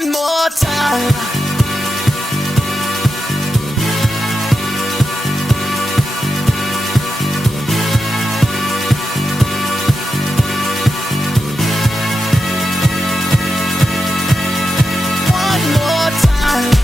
one more time. One more time.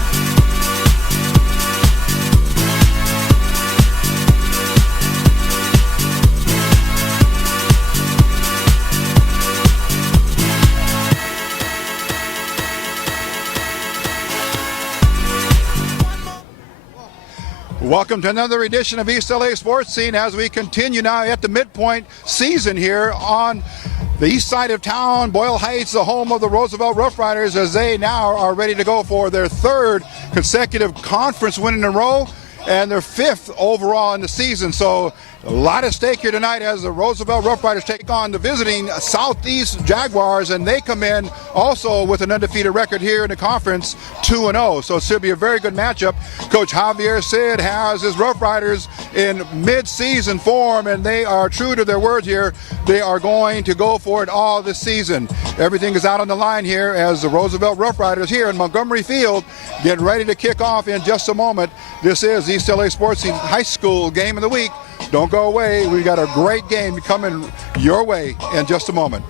Welcome to another edition of East LA Sports Scene as we continue now at the midpoint season here on the east side of town, Boyle Heights, the home of the Roosevelt Rough Riders, as they now are ready to go for their third consecutive conference win in a row and their fifth overall in the season. So a lot at stake here tonight as the Roosevelt Rough Riders take on the visiting Southeast Jaguars, and they come in also with an undefeated record here in the conference, 2-0. So it should be a very good matchup. Coach Javier Cid has his Rough Riders in mid-season form, and they are true to their word here. They are going to go for it all this season. Everything is out on the line here as the Roosevelt Rough Riders here in Montgomery Field get ready to kick off in just a moment. This is East LA Sports Scene High School Game of the Week. Don't go away. We've got a great game coming your way in just a moment.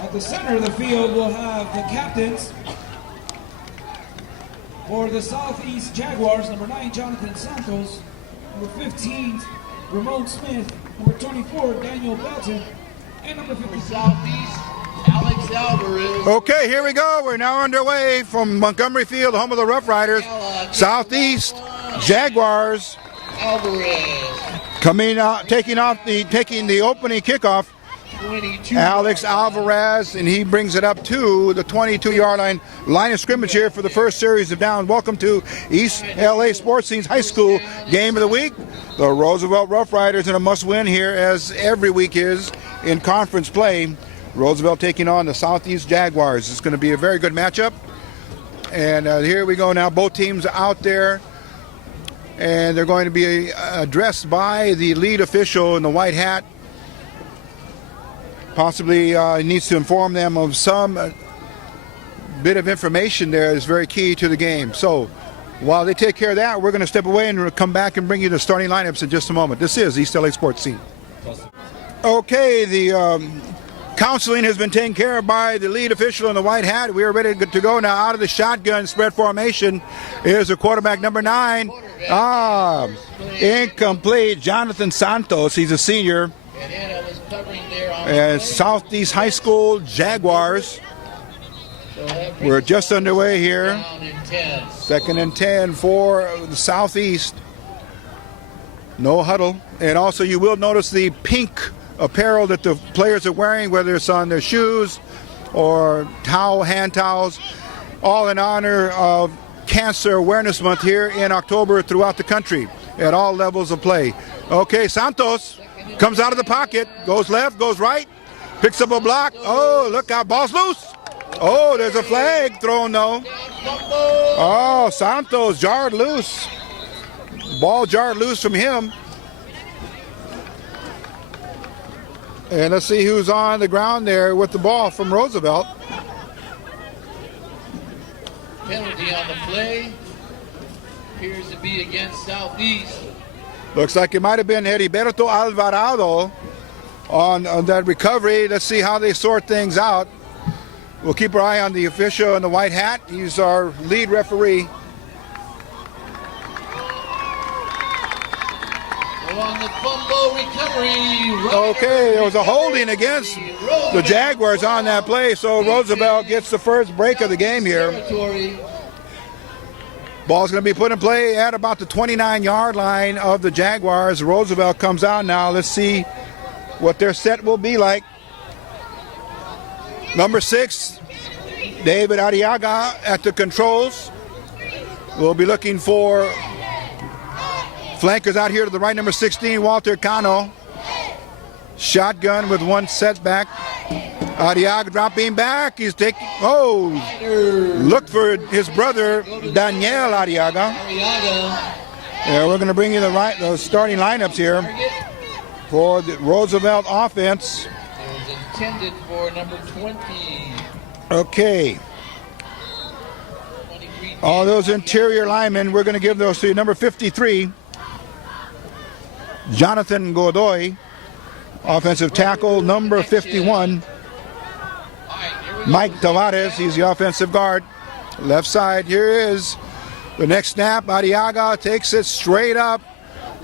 At the center of the field, we'll have the captains. For the Southeast Jaguars, number 9, Jonathan Santos. Number 15, Ramon Smith. Number 24, Daniel Beltran. And number 50, Southeast, Alex Alvarez. Okay, here we go. We're now underway from Montgomery Field, home of the Rough Riders. Southeast Jaguars Alvarez. coming out, taking the opening kickoff. 22. Alex Alvarez, and he brings it up to the 22-yard line of scrimmage here for the first series of downs. Welcome to East LA Sports Scene's High School Game of the Week. The Roosevelt Rough Riders in a must-win here, as every week is in conference play. Roosevelt taking on the Southeast Jaguars. It's going to be a very good matchup. And here we go now. Both teams out there, and they're going to be addressed by the lead official in the white hat. Possibly needs to inform them of some bit of information there is very key to the game. So while they take care of that, we're going to step away and come back and bring you the starting lineups in just a moment. This is East LA Sports Scene. Okay, the counseling has been taken care of by the lead official in the white hat. We are ready to go now. Out of the shotgun spread formation is the quarterback number 9. Incomplete. Jonathan Santos, he's a senior. Southeast High School Jaguars. We're just underway here. 2nd and 10 for the Southeast. No huddle. And also you will notice the pink apparel that the players are wearing, whether it's on their shoes or hand towels, all in honor of Cancer Awareness Month here in October throughout the country at all levels of play. Okay, Santos comes out of the pocket, goes left, goes right, picks up a block. Oh, look out, ball's loose. Oh, there's a flag thrown though. Oh, Santos jarred loose. Ball jarred loose from him. And let's see who's on the ground there with the ball from Roosevelt. Penalty on the play. Appears to be against Southeast. Looks like it might have been Heriberto Alvarado on that recovery. Let's see how they sort things out. We'll keep our eye on the official in the white hat. He's our lead referee. On the fumble recovery. Okay, it was a holding against the Jaguars on that play, so Roosevelt gets the first break of the game here. Ball's going to be put in play at about the 29-yard line of the Jaguars. Roosevelt comes out now. Let's see what their set will be like. Number 6, David Arriaga at the controls. We'll be looking for flankers out here to the right, number 16, Walter Cano. Shotgun with one setback. Arriaga dropping back. He's taking, look for his brother, Daniel Arriaga. Yeah, we're going to bring you the starting lineups here for the Roosevelt offense. It was intended for number 20. Okay. All those interior linemen, we're going to give those to you. Number 53, Jonathan Godoy, offensive tackle. Number 51, Mike Tabares, he's the offensive guard. Left side, here is the next snap. Arriaga takes it straight up.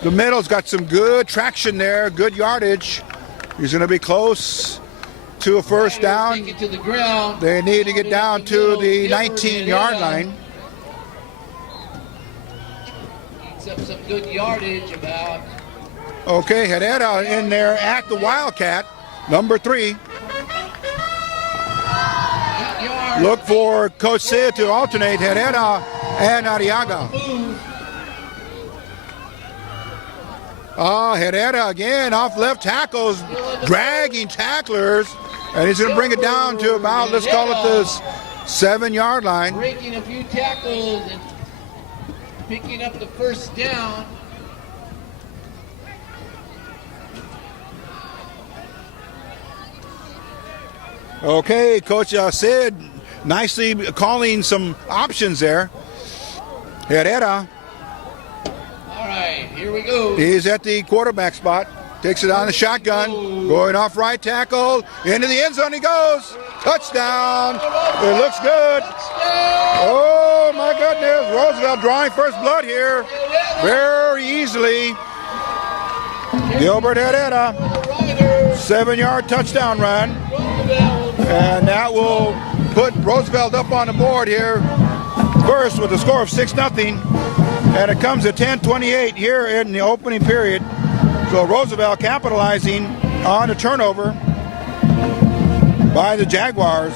The middle's got some good traction there, good yardage. He's going to be close to a first down. They need to get down to the 19-yard line. Eats up some good yardage about. Okay, Herrera in there at the Wildcat, number 3. Look for Coach Cid to alternate Herrera and Arriaga. Herrera again off left tackles, dragging tacklers, and he's going to bring it down to about, let's call it the 7-yard line. Breaking a few tackles and picking up the first down. Okay, Coach Cid nicely calling some options there. Herrera. All right, here we go. He's at the quarterback spot. Takes it on the shotgun. Going off right tackle. Into the end zone he goes. Touchdown. It looks good. Oh, my goodness. Roosevelt drawing first blood here very easily. Gilbert Herrera. 7-yard touchdown run. And that will put Roosevelt up on the board here first with a score of 6-0. And it comes at 10:28 here in the opening period. So Roosevelt capitalizing on a turnover by the Jaguars.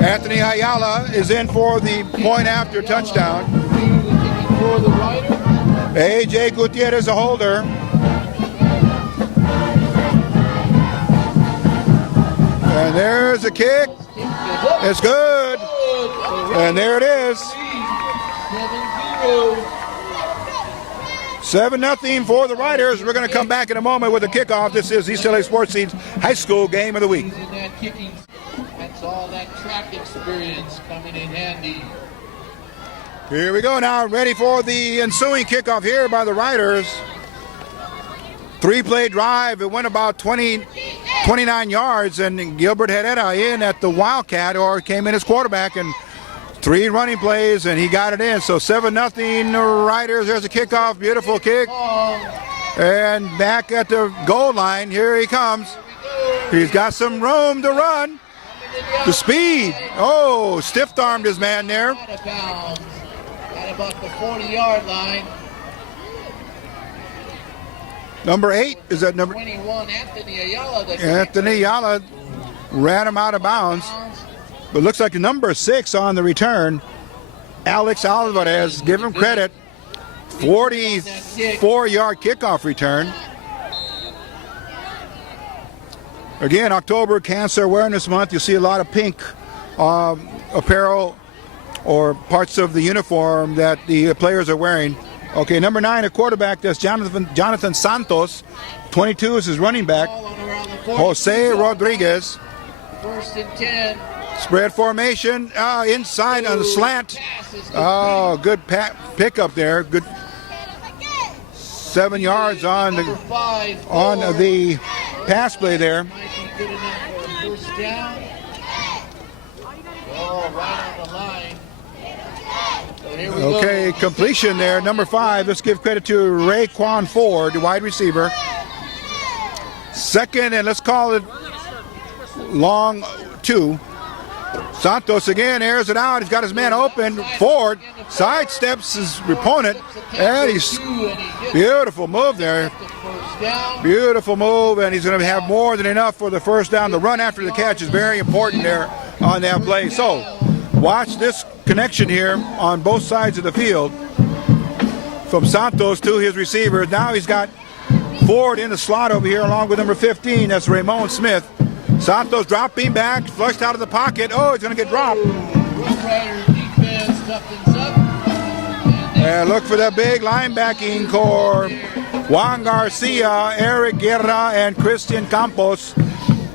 Anthony Ayala is in for the point after touchdown. A.J. Gutierrez a holder. And there's the kick. It's good. And there it is. 7-0 for the Riders. We're going to come back in a moment with a kickoff. This is East LA Sports Scene's high school game of the week. That's all that track experience coming in handy. Here we go now, ready for the ensuing kickoff here by the Riders. 3-play drive. It went about 29 yards, and Gilbert Herrera in at the Wildcat, or came in as quarterback, and 3 running plays, and he got it in. So 7-0 Riders. There's a kickoff. Beautiful kick. And back at the goal line, here he comes. He's got some room to run. The speed. Oh, stiff-armed his man there. Out of bounds at about the 40-yard line. Number 8 is that number 21, Anthony Ayala. Anthony Ayala ran him out of bounds. But looks like number 6 on the return, Alex Alvarez. Give him credit. 44-yard kickoff return. Again, October, Cancer Awareness Month. You see a lot of pink apparel or parts of the uniform that the players are wearing. Okay, number 9, a quarterback. That's Jonathan Santos. 22 is his running back. Jose Rodriguez. 1st and 10. Spread formation. Inside on the slant. Oh, good pickup there. Good 7 yards on the pass play there. Might be good enough for a first down. Oh, right on the line. So here we Okay, go. completion there. Number 5. Let's give credit to Raekwon Ford, the wide receiver. 2nd, and let's call it long 2. Santos again airs it out. He's got his man open. Ford sidesteps his opponent, and he's beautiful move there. Beautiful move, and he's going to have more than enough for the first down. The run after the catch is very important there on that play. So watch this connection here on both sides of the field from Santos to his receivers. Now he's got Ford in the slot over here along with number 15. That's Ramon Smith. Santos dropping back, flushed out of the pocket. Oh, he's going to get dropped. Rough Rider defense toughens up. And look for the big linebacking core. Juan Garcia, Erick Guerra, and Christian Campos,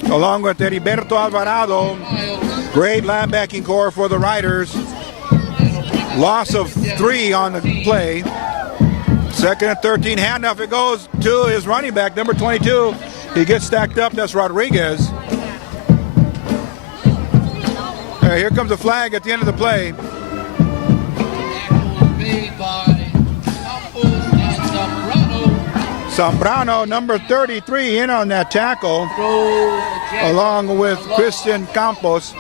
along with Heriberto Alvarado. Great linebacking core for the Riders. Loss of 3 on the play. 2nd and 13, handoff. It goes to his running back, number 22. He gets stacked up. That's Rodriguez. Here comes the flag at the end of the play. Made by Campos and Zambrano, number 33, in on that tackle, along with Christian Campos.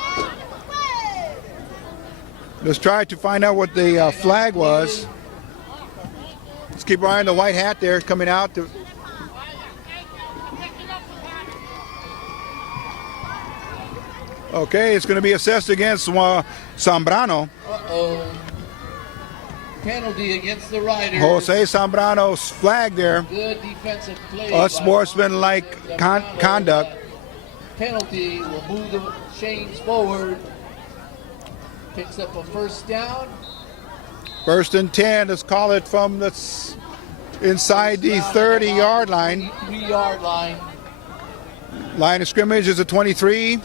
Let's try to find out what the flag was. Let's keep an eye on the white hat there coming out. Okay, it's going to be assessed against Zambrano. Penalty against the Riders. Jose Zambrano's flag there. Good defensive play. Unsportsmanlike conduct. Penalty will move the chains forward. Picks up a first down. 1st and 10. Let's call it from the inside the 30-yard line. 3-yard line. Line of scrimmage is a 23.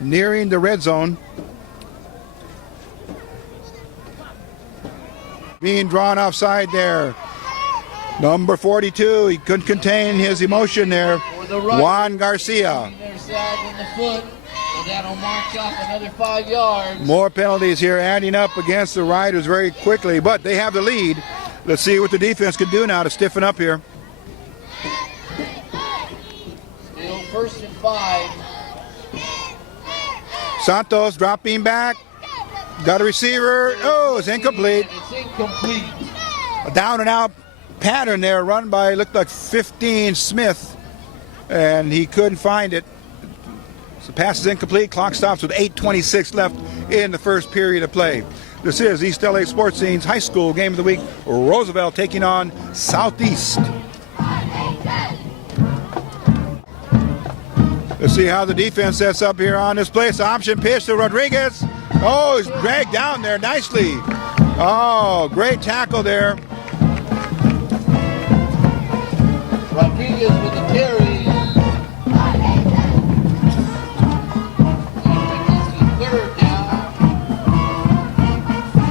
Nearing the red zone. Being drawn offside there. Number 42, he couldn't contain his emotion there. Juan Garcia. That'll march off another 5 yards. More penalties here adding up against the Riders very quickly, but they have the lead. Let's see what the defense can do now to stiffen up here. Still 1st and 5. Santos dropping back. Got a receiver. Oh, it's incomplete. It's incomplete. A down and out pattern there run by, looked like 15 Smith, and he couldn't find it. So pass is incomplete. Clock stops with 8:26 left in the first period of play. This is East LA Sports Scene's high school game of the week. Roosevelt taking on Southeast. Let's see how the defense sets up here on this play. It's an option pitch to Rodriguez. Oh, he's dragged down there nicely. Oh, great tackle there. Rodriguez with the carry. Third down.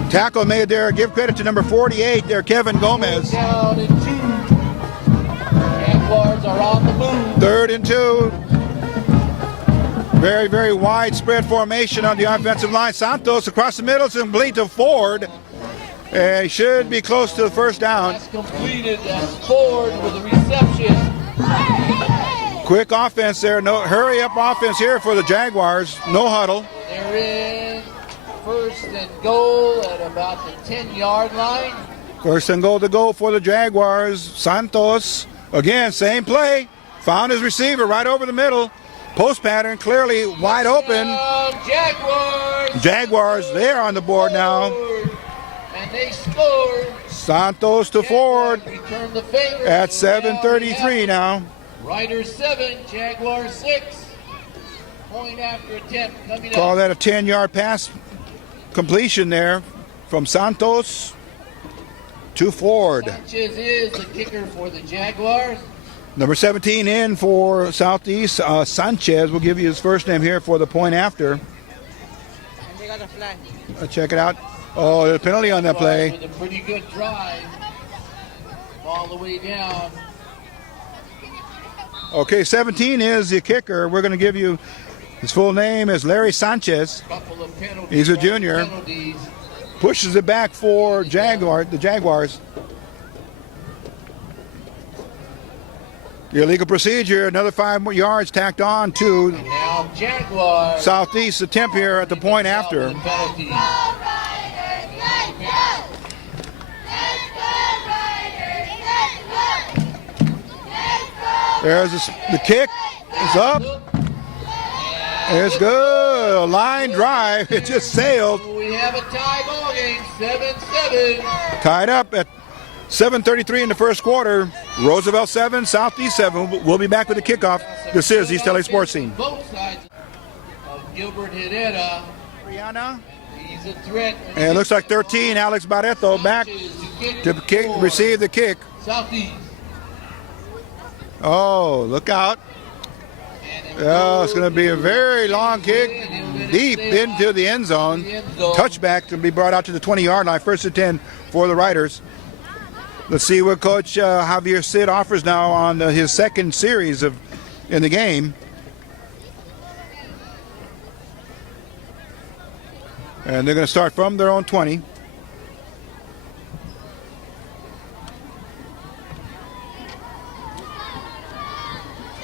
Tackle made there. Give credit to number 48 there, Kevin Gomez. Down and 2. Jaguars Jaguars are on the move. 3rd and 2. Very, very widespread formation on the offensive line. Santos across the middle, it's complete to Ford. And he should be close to the first down. That's completed as Ford with a reception. Quick offense there. No hurry up offense here for the Jaguars. No huddle. They're in 1st and goal at about the 10-yard line. 1st and goal to go for the Jaguars. Santos, again, same play. Found his receiver right over the middle. Post pattern clearly wide open. Jaguars. Jaguars, they're on the board now. And they scored. Santos to Ford Return the favor. at So 7:33 now. Riders 7, Jaguars 6. Point after attempt coming Call up. that a 10-yard pass completion there from Santos to Ford. Sanchez is the kicker for the Jaguars. Number 17 in for Southeast, Sanchez. We'll give you his first name here for the point after. And they got a flag. Check it out. Oh, there's a penalty on that play. With a pretty good drive. All the way down. Okay, 17 is the kicker. We're going to give you his full name is Larry Sanchez. Couple of penalties. He's a junior. Penalties. Pushes it back for the Jaguars. The illegal procedure, another 5 yards tacked on to Now Jaguars. Southeast attempt here at the point after. Penalties. There's the kick. It's up. It's good. A line drive. It just sailed. We have a tie ball game, 7-7. Tied up at 7:33 in the first quarter. Roosevelt 7, Southeast 7. We'll be back with the kickoff. This is East LA Sports Scene. Both sides of Gilbert Herrera. Arriaga. He's a threat. And it looks like 13, Alex Barreto back to receive the kick. Southeast. Oh, look out. Oh, it's going to be a very long kick deep into the end zone. Touchback to be brought out to the 20-yard line. 1st and 10 for the Riders. Let's see what Coach Javier Cid offers now on his second series in the game. And they're going to start from their own 20.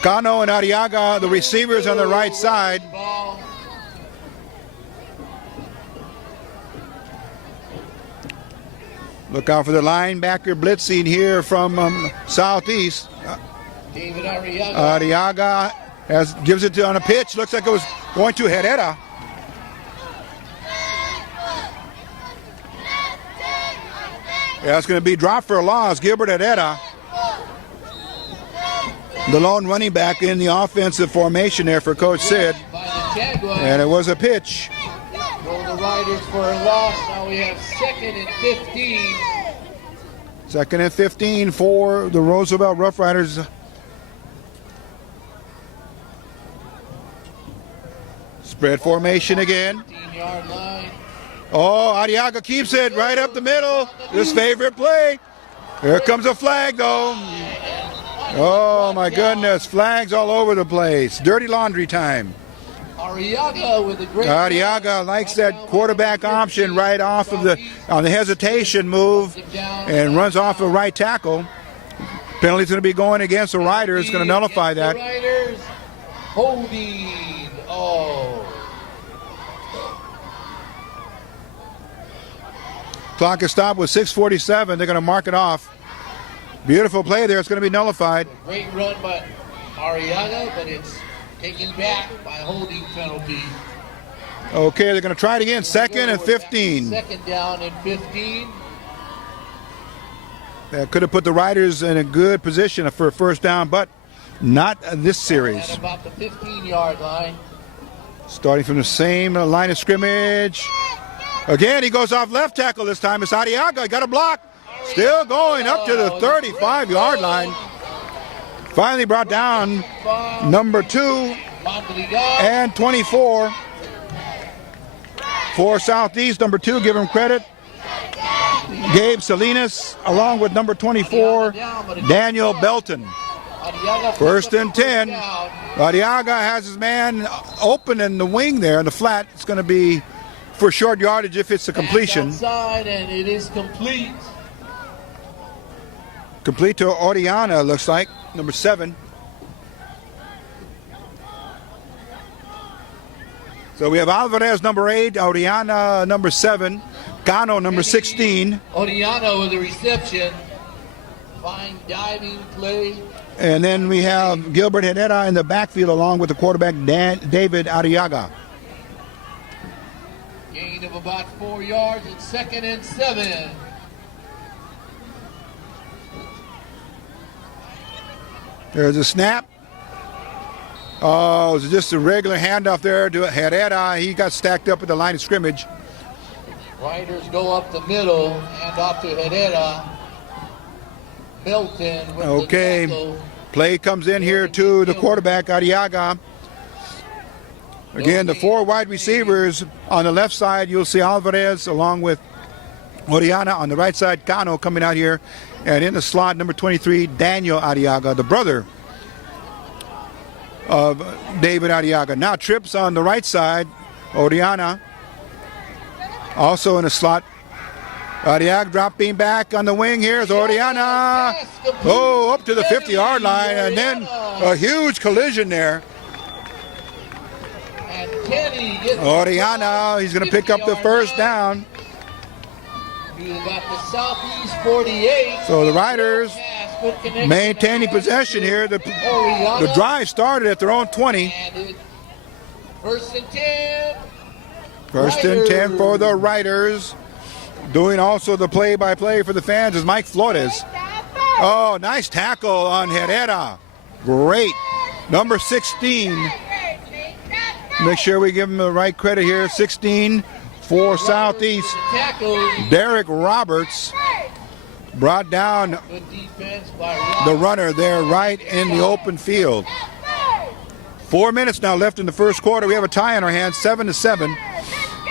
Cano and Arriaga, the receivers on the right side. Look out for the linebacker blitzing here from Southeast. David Arriaga. Arriaga gives it on a pitch. Looks like it was going to Herrera. Yeah, it's going to be dropped for a loss. Gilbert Herrera, the lone running back in the offensive formation there for Coach Cid. And it was a pitch. Throw the Riders for a loss. Now we have 2nd and 15. 2nd and 15 for the Roosevelt Rough Riders. Spread formation again. 15-yard line. Oh, Arriaga keeps it right up the middle. His favorite play. Here comes a flag, though. Oh, my goodness. Flags all over the place. Dirty laundry time. Arriaga with a great. Arriaga likes that quarterback option right off of on the hesitation move and runs off the right tackle. Penalty's going to be going against the Riders. It's going to nullify that. Riders holding. Oh. Clock is stopped with 6:47. They're going to mark it off. Beautiful play there. It's going to be nullified. Great run by Arriaga, but it's taken back by holding penalty. Okay, they're going to try it again. 2nd and 15. 2nd down and 15. That could have put the Riders in a good position for a first down, but not this series. At about the 15-yard line. Starting from the same line of scrimmage. Again, he goes off left tackle this time. It's Arriaga. He got a block. Still going up to the 35-yard line. Finally brought down number 2 and 24 for Southeast. Number 2, give him credit. Gabe Salinas, along with number 24, Daniel Beltran. Arriaga First picks and up the 10. down. Arriaga has his man open in the wing there in the flat. It's going to be for short yardage if it's a completion. Outside, and it is complete. Complete to Orellana, looks like, number 7. So we have Alvarez, number 8, Orellana, number 7, Cano, number 16. Orellana with the reception. Fine diving play. And then we have Gilbert Herrera in the backfield along with the quarterback, David Arriaga. Gain of about 4 yards. It's 2nd and 7. There's a snap. Oh, it was just a regular handoff there to Herrera. He got stacked up at the line of scrimmage. Riders go up the middle and off to Herrera. Beltran with the tackle. Play comes in here to the quarterback, Arriaga. Again, the 4 wide receivers on the left side, you'll see Alvarez along with Orellana. On the right side, Cano coming out here. And in the slot, number 23, Daniel Arriaga, the brother of David Arriaga. Now trips on the right side, Orellana. Also in the slot, Arriaga dropping back on the wing. Here's Orellana. Oh, up to the 50-yard line, and then a huge collision there. And Kenny gets Orellana, he's going to pick up the first down. to about the southeast 48. So the Riders maintaining possession here. The drive started at their own 20. First and 10. First and 10 for the Riders. Doing also the play-by-play for the fans is Mike Flores. Oh, nice tackle on Herrera. Great. Number 16. Make sure we give him the right credit here. 16 for Southeast. Derek Roberts brought down the runner there right in the open field. 4 minutes now left in the first quarter. We have a tie in our hands, 7-7.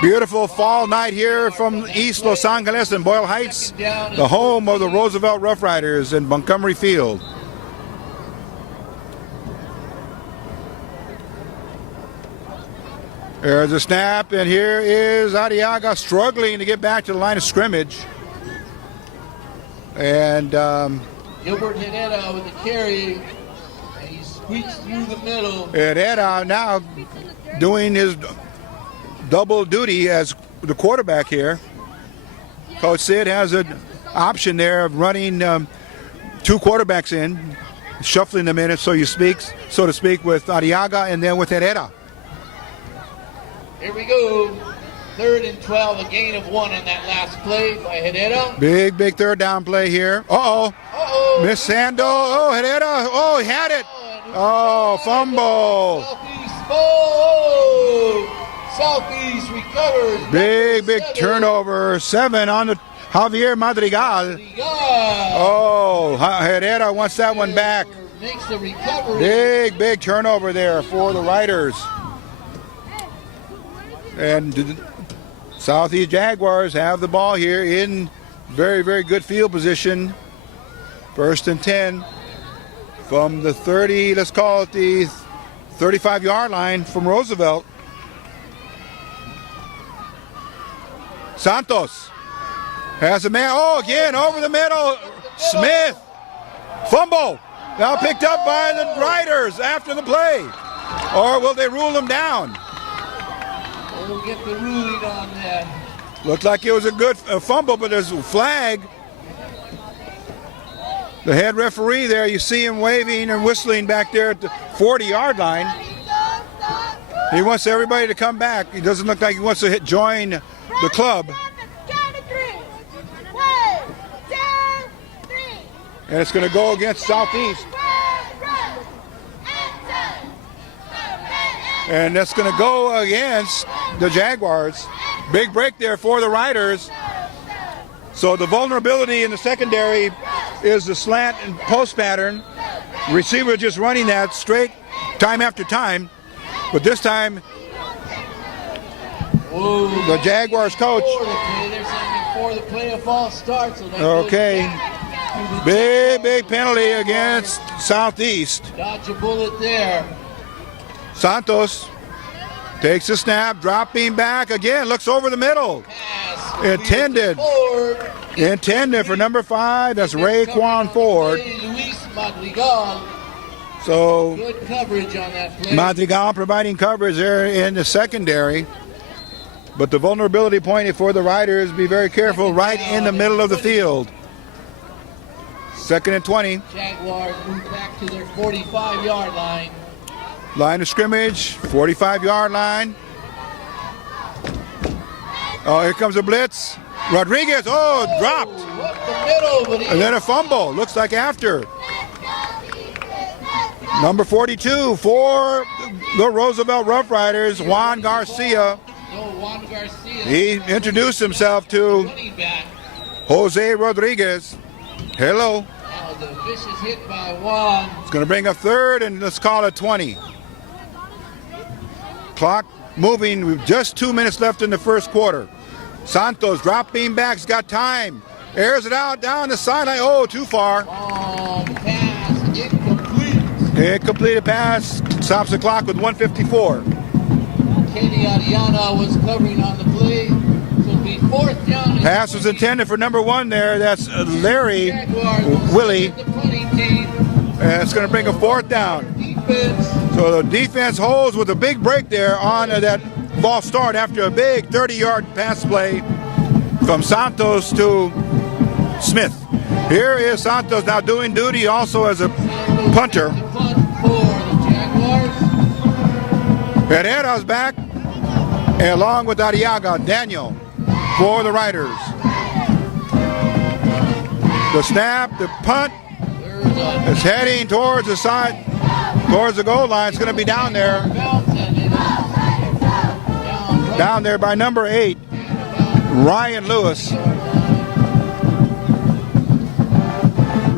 Beautiful fall night here from East Los Angeles and Boyle Heights, the home of the Roosevelt Rough Riders in Montgomery Field. There's a snap, and here is Arriaga struggling to get back to the line of scrimmage. And Gilbert Herrera with the carry, and he squeaks through the middle. Herrera now doing his double duty as the quarterback here. Coach Cid has an option there of running two quarterbacks in, shuffling them in, so to speak, with Arriaga and then with Herrera. Here we go. 3rd and 12, a gain of 1 on that last play by Herrera. Big third down play here. Uh-oh. Miss Sando. Oh, Herrera. Oh, he had it. Oh, fumble. Southeast recovers. Big turnover. 7 on the Javier Madrigal. Oh, Herrera wants that one back. Makes the recovery. Big turnover there for the Riders. And the Southeast Jaguars have the ball here in very good field position. 1st and 10 from the 30, let's call it the 35-yard line from Roosevelt. Santos has a man. Oh, again, over the middle. Smith. Fumble. Now picked up by the Riders after the play. Or will they rule them down? We'll get the ruling on that. Looked like it was a good fumble, but there's a flag. The head referee there, you see him waving and whistling back there at the 40-yard line. He wants everybody to come back. He doesn't look like he wants to join the club. And it's going to go against Southeast. And that's going to go against the Jaguars. Big break there for the Riders. So the vulnerability in the secondary is the slant and post pattern. Receiver just running that straight time after time. But this time, the Jaguars coach. Before the play of ball starts. Okay. Big penalty against southeast. Dodge a bullet there. Santos takes a snap, dropping back again, looks over the middle. Pass. Intended for number 5, that's Raekwon Ford. Luis Madrigal. So Good coverage on that play. Madrigal providing coverage there in the secondary. But the vulnerability point for the Riders, be very careful, right in the middle of the field. 2nd and 20. Jaguars move back to their 45-yard line. Line of scrimmage, 45-yard line. Oh, here comes a blitz. Rodriguez, dropped. Up the middle, but And then a fumble, looks like after. Number 42 for the Roosevelt Rough Riders, Juan Garcia. Juan Garcia. He introduced himself to Running back. Jose Rodriguez. Hello. Now the vicious hit by Juan. It's going to bring a 3rd, and let's call it 20. Clock moving with just 2 minutes left in the first quarter. Santos dropping back, he's got time. Airs it out down the sideline. Oh, too far. Pass incomplete. Incompleted pass. Stops the clock with 1:54. Kenny Arriaga was covering on the play. So it'll be 4th down. Pass was intended for number 1 there. That's Larry Jaguars will Willie. send the punting team. And it's going to bring a 4th down. Defense. So the defense holds with a big break there on that false start after a big 30-yard pass play from Santos to Smith. Here is Santos now doing duty also as a punter. The punt for the Jaguars. Herrera's back, and along with Arriaga, Daniel for the Riders. The snap, the punt is heading towards the side, towards the goal line. It's going to be down there. Down there by number 8, Ryan Lewis.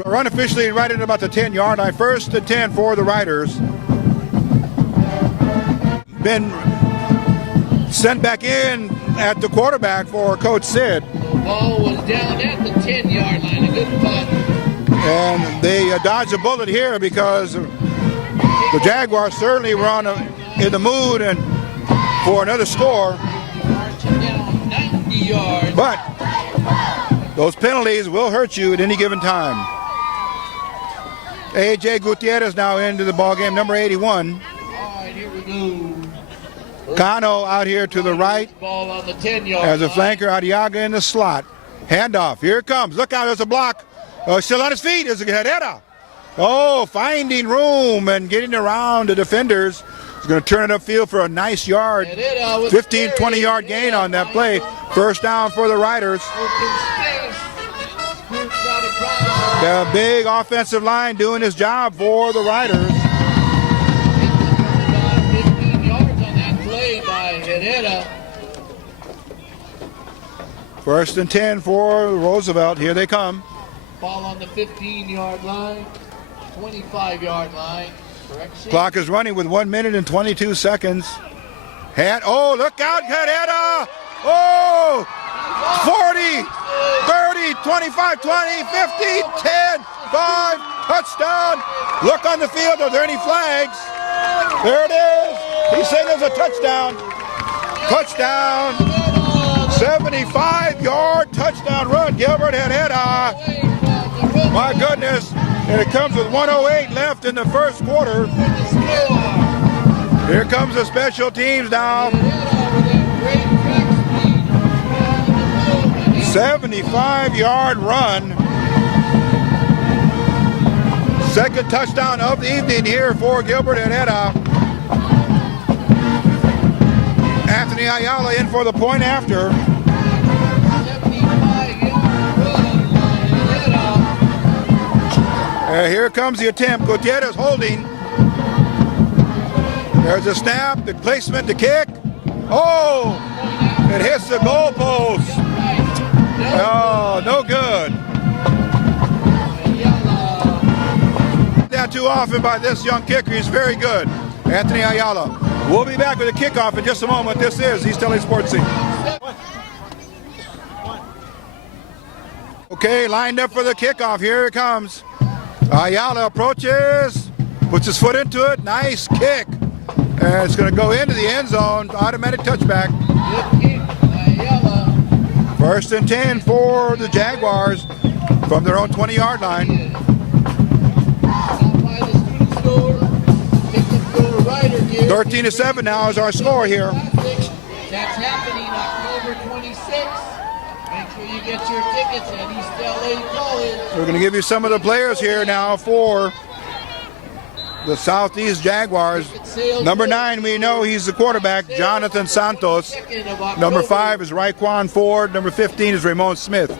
Run officially right at about the 10-yard line. 1st and 10 for the Riders. Been sent back in at the quarterback for Coach Cid. The ball was down at the 10-yard line. A good punt. And they dodged a bullet here because the Jaguars certainly were in the mood and for another score. Marching down 90 yards. But those penalties will hurt you at any given time. A.J. Gutierrez now into the ballgame, number 81. All right, here we go. Cano out here to the right Ball on the 10-yard as a line. flanker. Arriaga in the slot. Handoff. Here it comes. Look out. There's a block. Still on his feet is Herrera. Finding room and getting around the defenders. He's going to turn it upfield for a nice yard. 15, 20-yard gain on that play. 1st down for the Riders. The big offensive line doing his job for the Riders. 15 yards on that play by Herrera. 1st and 10 for Roosevelt. Here they come. Ball on the 15-yard line, 25-yard line. Correction. Clock is running with 1 minute and 22 seconds. Look out, Herrera! 40, 30, 25, 20, 15, 10, 5, touchdown. Look on the field, are there any flags? There it is. He signals a touchdown. Touchdown. 75-yard touchdown run, Gilbert Herrera. My goodness. And it comes with 1:08 left in the first quarter. Here comes the special teams now. 75-yard run. 2nd touchdown of the evening here for Gilbert Herrera. Anthony Ayala in for the point after. Here comes the attempt. Gutierrez holding. There's a snap, the placement, the kick. It hits the goalpost. No good. That too often by this young kicker. He's very good. Anthony Ayala. We'll be back with a kickoff in just a moment. This is East LA Sports Scene. Okay, lined up for the kickoff. Here it comes. Ayala approaches, puts his foot into it. Nice kick. And it's going to go into the end zone. Automatic touchback. Good kick by Ayala. 1st and 10 for the Jaguars from their own 20-yard line. Out by the student store. Picked up the rider gear. 13-7 now is our score here. That's happening October 26th. Make sure you get your tickets at East L.A. College. We're going to give you some of the players here now for the Southeast Jaguars. Number 9, we know he's the quarterback, Jonathan Santos. Number 5 is Raekwon Ford. Number 15 is Ramon Smith.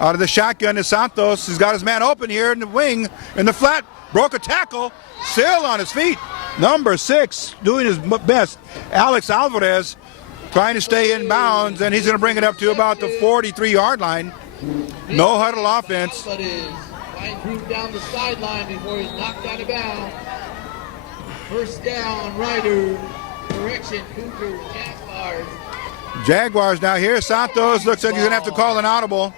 Out of the shotgun is Santos. He's got his man open here in the wing, in the flat. Broke a tackle, still on his feet. Number 6, doing his best, Alex Alvarez, trying to stay in bounds, and he's going to bring it up to about the 43-yard line. No huddle offense. But is line down the sideline before he's knocked out of bounds. First down, rider, correction, Cougar, Jaguars. Jaguars now here. Santos looks like he's going to have to call an audible.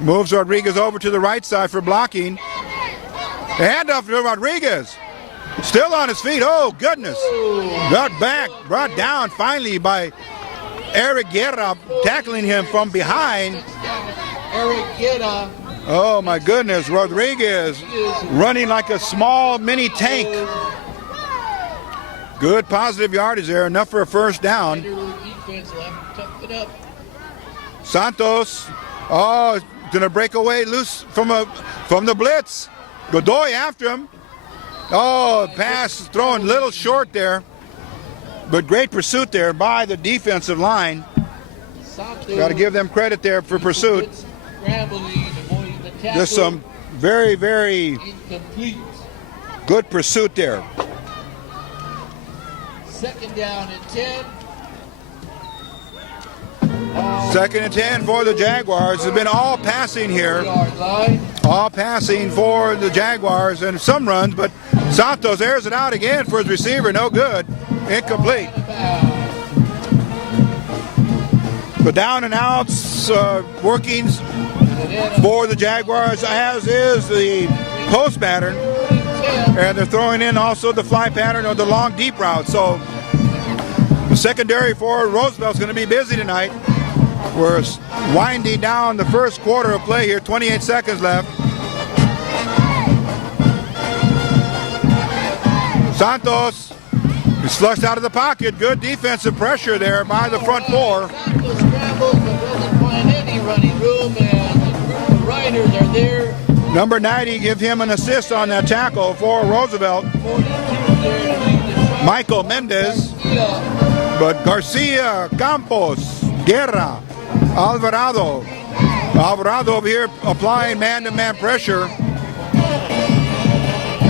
Moves Rodriguez over to the right side for blocking. Handoff to Rodriguez. Still on his feet. Oh, goodness. Got back, brought down finally by Erick Guerra, tackling him from behind. Erick Guerra. Oh, my goodness. Rodriguez running like a small mini tank. Good positive yardage there. Enough for a first down. Defense will have to tough it up. Santos. Oh, going to break away loose from the blitz. Godoy after him. Oh, pass thrown a little short there. But great pursuit there by the defensive line. Got to give them credit there for pursuit. Just some very, very incomplete. Good pursuit there. Second down and 10. 2nd and 10 for the Jaguars. It's been all passing here. All passing for the Jaguars and some runs, but Santos airs it out again for his receiver. No good. Incomplete. The down and outs workings for the Jaguars, as is the post pattern. And they're throwing in also the fly pattern or the long deep route. So the secondary for Roosevelt's going to be busy tonight. We're winding down the first quarter of play here, 28 seconds left. Santos is flushed out of the pocket. Good defensive pressure there by the front four. Santos scrambles but doesn't find any running room, and the group of riders are there. Number 90 give him an assist on that tackle for Roosevelt. Michael Mendez. But Garcia, Campos, Guerra, Alvarado over here applying man-to-man pressure,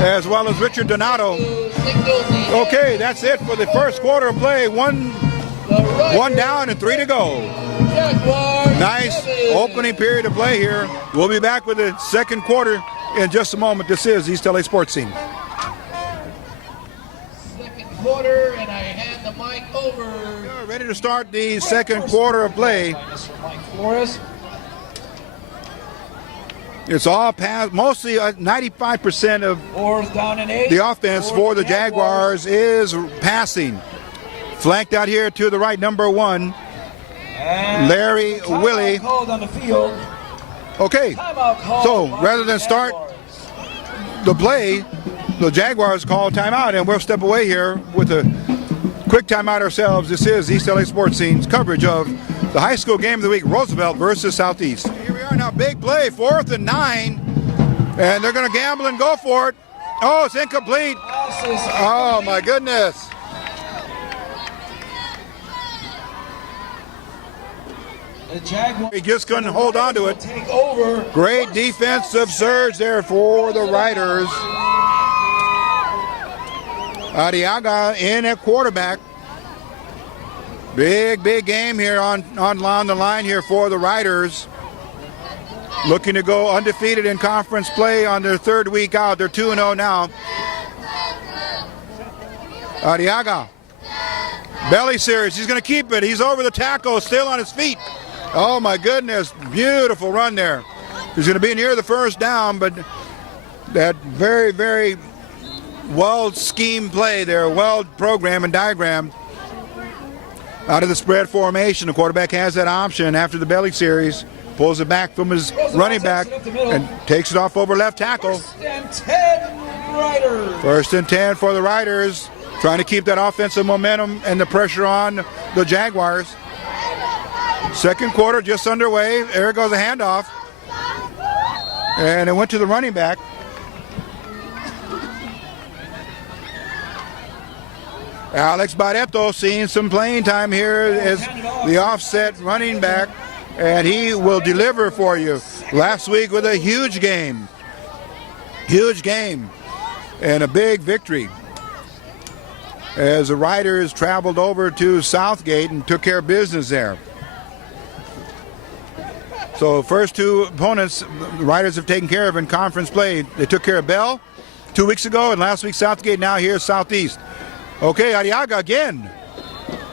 as well as Richard Donato. Okay, that's it for the first quarter of play. One down and 3 to go. Nice opening period of play here. We'll be back with the second quarter in just a moment. This is East LA Sports Scene. Second quarter, and I hand the mic over. We're ready to start the second quarter of play. It's all pass. Mostly 95% of the offense for the Jaguars is passing. Flanked out here to the right, number 1, Larry Willie. Okay, so rather than start the play, the Jaguars call timeout, and we'll step away here with a quick timeout ourselves. This is East LA Sports Scene's coverage of the high school game of the week, Roosevelt versus Southeast. Here we are now, big play, 4th and 9, and they're going to gamble and go for it. Oh, it's incomplete. Oh, my goodness. He just couldn't hold on to it. Great defensive surge there for the Riders. Arriaga in at quarterback. Big game here on the line here for the Riders. Looking to go undefeated in conference play on their 3rd week out. They're 2-0 now. Arriaga. Belly series. He's going to keep it. He's over the tackle, still on his feet. Oh my goodness, beautiful run there. He's going to be near the first down, but that very, very well schemed play there, well programmed and diagrammed. Out of the spread formation, the quarterback has that option after the belly series. Pulls it back from his running back and takes it off over left tackle. 1st and 10 Riders. 1st and 10 for the Riders, trying to keep that offensive momentum and the pressure on the Jaguars. Second quarter just underway. There goes a handoff. And it went to the running back. Alex Barreto seeing some playing time here as the offset running back, and he will deliver for you. Last week with a huge game and a big victory as the Riders traveled over to Southgate and took care of business there. So first two opponents the Riders have taken care of in conference play. They took care of Bell 2 weeks ago, and last week Southgate, now here Southeast. Okay, Arriaga again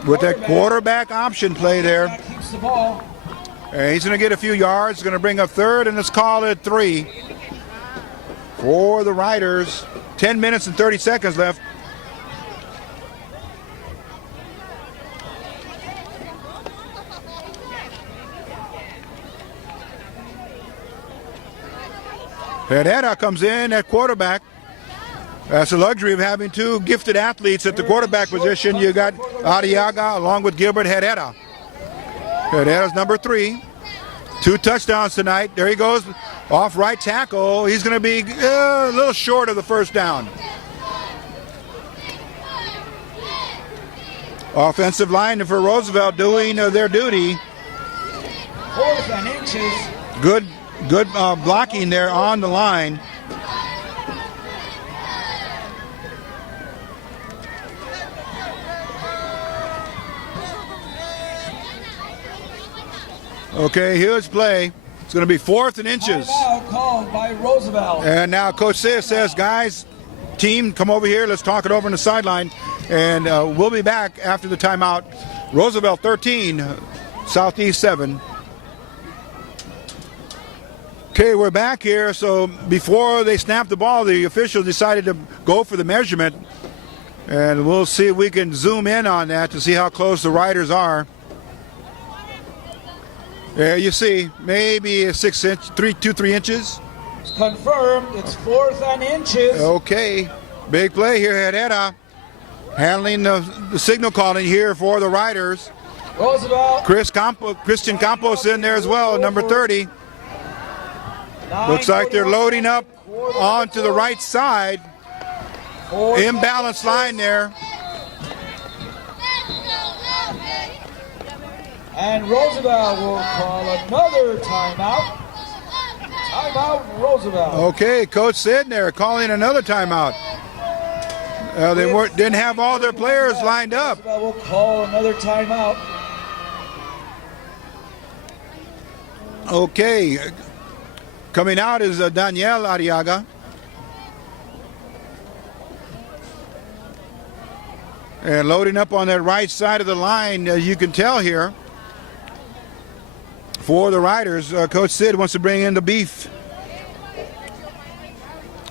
with that quarterback option play there. Keeps the ball. And he's going to get a few yards, going to bring up third, and let's call it 3 for the Riders. 10 minutes and 30 seconds left. Herrera comes in at quarterback. That's the luxury of having two gifted athletes at the quarterback position. You got Arriaga along with Gilbert Herrera. Herrera's number 3. 2 touchdowns tonight. There he goes off right tackle. He's going to be a little short of the first down. Offensive line for Roosevelt doing their duty. 4th and inches. Good blocking there on the line. Okay, huge play. It's going to be 4th and inches. Timeout called by Roosevelt. And now Coach Cid says, guys, team, come over here. Let's talk it over on the sideline. And we'll be back after the timeout. Roosevelt 13, Southeast 7. Okay, we're back here. So before they snapped the ball, the officials decided to go for the measurement. And we'll see if we can zoom in on that to see how close the Riders are. There you see, maybe a 3 inches. It's confirmed. It's 4th and inches. Okay, big play here. Herrera handling the signal calling here for the Riders. Roosevelt. Christian Campos in there as well, number 30. Looks like they're loading up onto the right side. Imbalanced line there. And Roosevelt will call another timeout. Timeout, Roosevelt. Okay, Coach Cid there calling another timeout. They didn't have all their players lined up. Roosevelt will call another timeout. Okay, coming out is Daniel Arriaga. And loading up on that right side of the line, you can tell here. For the Riders, Coach Cid wants to bring in the beef.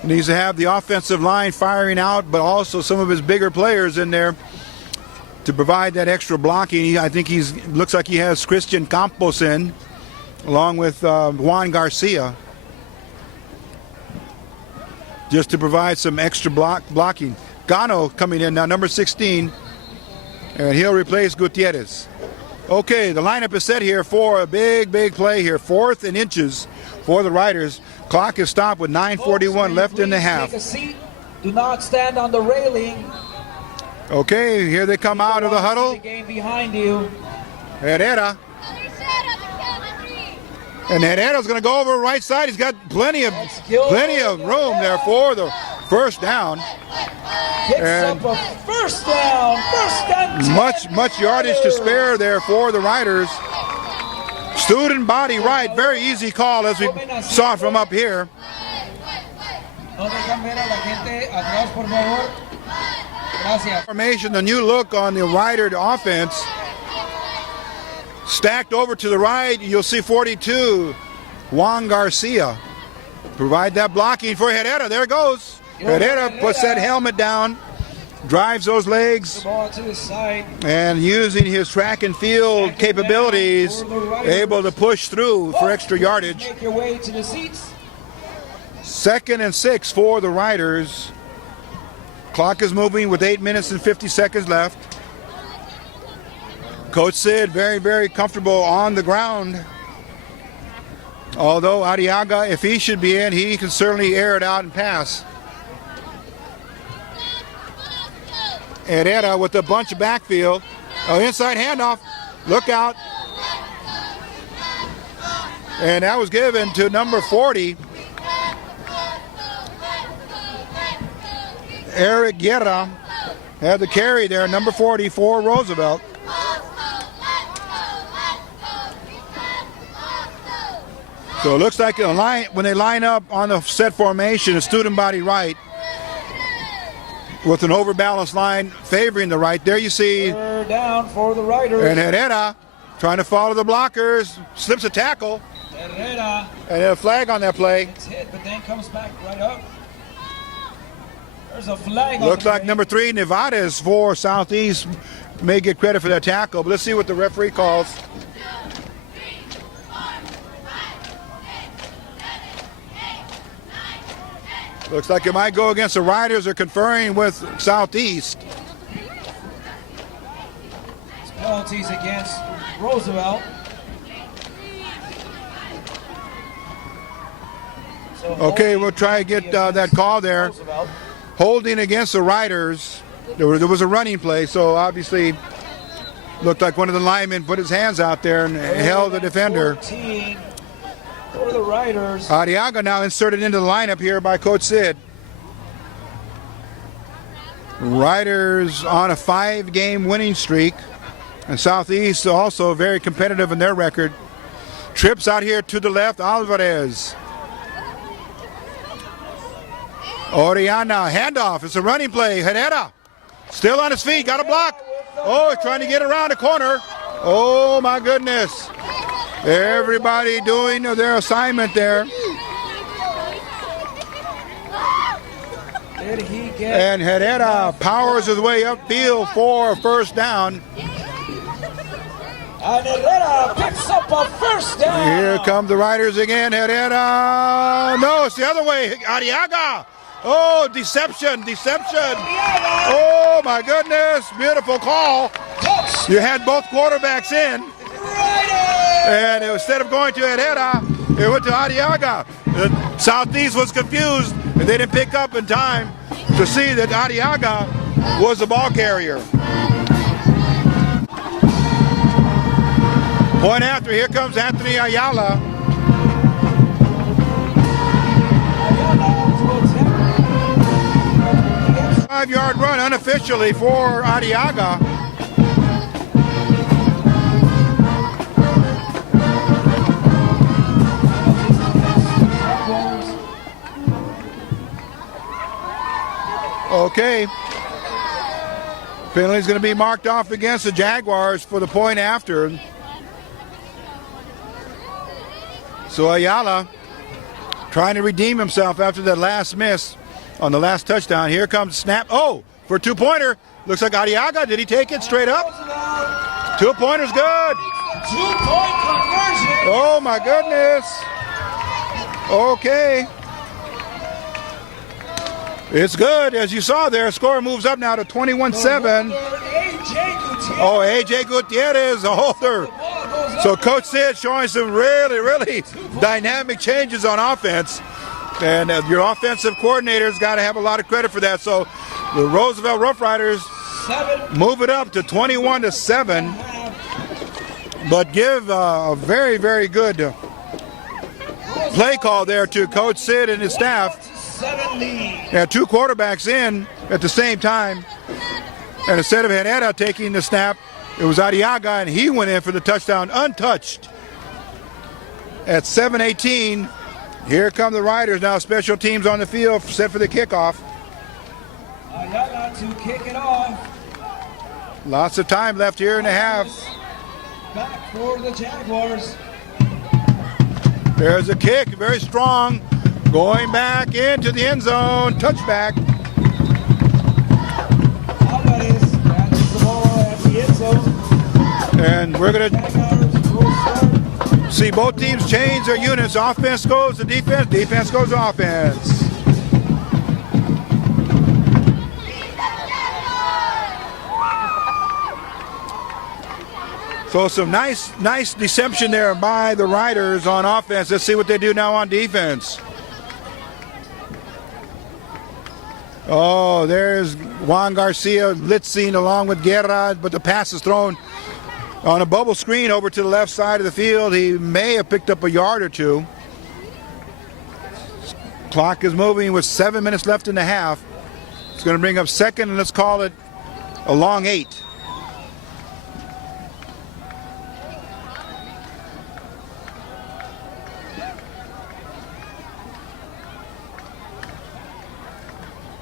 Needs to have the offensive line firing out, but also some of his bigger players in there to provide that extra blocking. I think looks like he has Christian Campos in, along with Juan Garcia, just to provide some extra blocking. Gano coming in now, number 16, and he'll replace Gutierrez. Okay, the lineup is set here for a big play here. 4th and inches for the Riders. Clock is stopped with 9:41 left in the half. Take a seat. Do not stand on the railing. Okay, here they come out of the huddle. The game behind you. Herrera. And Herrera's going to go over right side. He's got plenty of room there for the first down. Picks up a first down. 1st and 10. Much yardage to spare there for the Riders. Student body right, very easy call as we saw it from up here. Formation, the new look on the Rider offense. Stacked over to the right, you'll see 42, Juan Garcia. Provide that blocking for Herrera. There it goes. Herrera puts that helmet down, drives those legs, Ball to the side. and using his track and field capabilities, able to push through for extra yardage. Make your way to the seats. 2nd and 6 for the Riders. Clock is moving with 8 minutes and 50 seconds left. Coach Cid very, very comfortable on the ground. Although Arriaga, if he should be in, he can certainly air it out and pass. Herrera with a bunch of backfield. Inside handoff. Look out. And that was given to number 40. Erick Guerra had the carry there, number 40 for Roosevelt. So it looks like when they line up on the set formation, a student body right with an overbalanced line favoring the right. There you see. Third down for the Riders. And Herrera trying to follow the blockers, slips a tackle. Herrera And a flag on that play. gets hit, but then comes back right up. There's a flag. Looks on like number 3, Nevada's for Southeast. May get credit for that tackle, but let's see what the referee calls. Looks like it might go against the Riders. They're conferring with Southeast. penalties against Roosevelt. So Okay, we'll try to get that call there. Roosevelt. Holding against the Riders. There was a running play, so obviously looked like one of the linemen put his hands out there and held the defender. 14 for the Riders. Arriaga now inserted into the lineup here by Coach Cid. Riders on a 5-game winning streak, and Southeast also very competitive in their record. Trips out here to the left, Alvarez. Orellana, handoff, it's a running play, Herrera. Still on his feet, got a block. Oh, trying to get around the corner. Oh my goodness. Everybody doing their assignment there. Did he get And Herrera powers his way upfield for a first down. And Herrera picks up a first down. Here come the Riders again. Herrera. No, it's the other way. Arriaga. Oh, deception. Oh, my goodness. Beautiful call. You had both quarterbacks in. And instead of going to Herrera, it went to Arriaga. The Southeast was confused, and they didn't pick up in time to see that Arriaga was the ball carrier. Point after, here comes Anthony Ayala. 5-yard run unofficially for Arriaga. Okay. Penalty's going to be marked off against the Jaguars for the point after. So Ayala trying to redeem himself after that last miss on the last touchdown. Here comes snap. Oh, for a 2-pointer. Looks like Arriaga. Did he take it straight up? 2-pointer's good. 2-point conversion. Oh, my goodness. Okay. It's good. As you saw there, score moves up now to 21-7. Oh, A.J. Gutierrez, the holder. So Coach Cid showing some really dynamic changes on offense. And your offensive coordinator's got to have a lot of credit for that. So the Roosevelt Rough Riders move it up to 21-7. But give a very good play call there to Coach Cid and his staff. Yeah, 2 quarterbacks in at the same time. And instead of Herrera taking the snap, it was Arriaga, and he went in for the touchdown untouched. At 7:18, here come the Riders now. Special teams on the field, set for the kickoff. Ayala to kick it off. Lots of time left here in the half. back for the Jaguars. There's a kick, very strong. Going back into the end zone. Touchback. Tabares catches the ball at the end zone. And we're going to Jaguars will start. see both teams change their units. Offense goes to defense. Defense goes to offense. So some nice deception there by the Riders on offense. Let's see what they do now on defense. Oh, there's Juan Garcia blitzing along with Guerra, but the pass is thrown on a bubble screen over to the left side of the field. He may have picked up a yard or two. Clock is moving with 7 minutes left in the half. It's going to bring up second, and let's call it a long 8.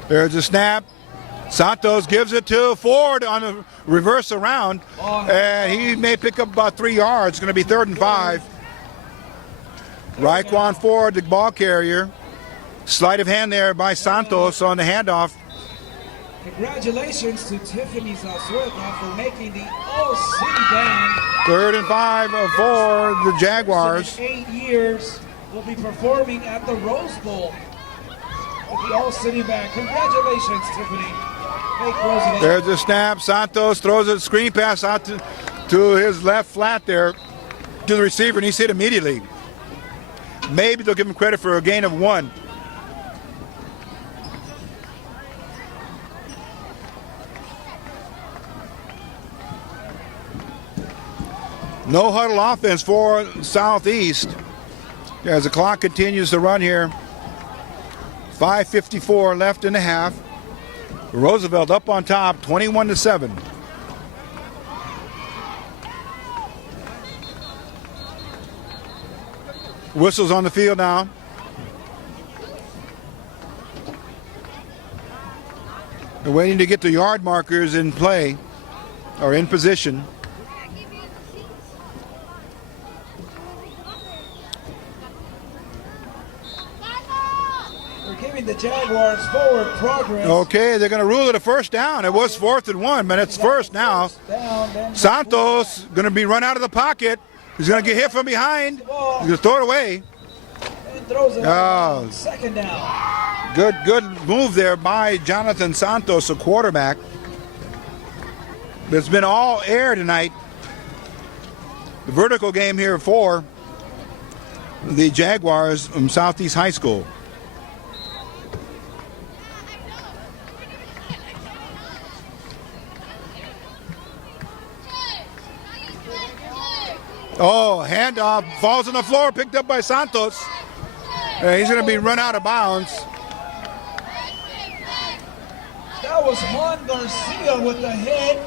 There's a snap. Santos gives it to Ford on a reverse around, and he may pick up about 3 yards. It's going to be 3rd and 5. Raekwon Ford, the ball carrier. Sleight of hand there by Santos on the handoff. Congratulations to Tiffany Zazueta for making the All-City Band. 3rd and 5 for the Jaguars. In 8 years, will be performing at the Rose Bowl with the All-City Band. Congratulations, Tiffany. Make Roosevelt. There's a snap. Santos throws a screen pass out to his left flat there to the receiver, and he's hit immediately. Maybe they'll give him credit for a gain of 1. No huddle offense for Southeast as the clock continues to run here. 5:54 left in the half. Roosevelt up on top, 21-7. Whistles on the field now. They're waiting to get the yard markers in play or in position. The Jaguars forward progress. Okay, they're going to rule it a first down. It was 4th and 1, but it's first now. Santos going to be run out of the pocket. He's going to get hit from behind. He's going to throw it away. And throws it out. 2nd down. Good move there by Jonathan Santos, a quarterback. It's been all air tonight. The vertical game here for the Jaguars from Southeast High School. Oh, handoff, falls on the floor, picked up by Santos. He's going to be run out of bounds. That was Juan Garcia with the hit.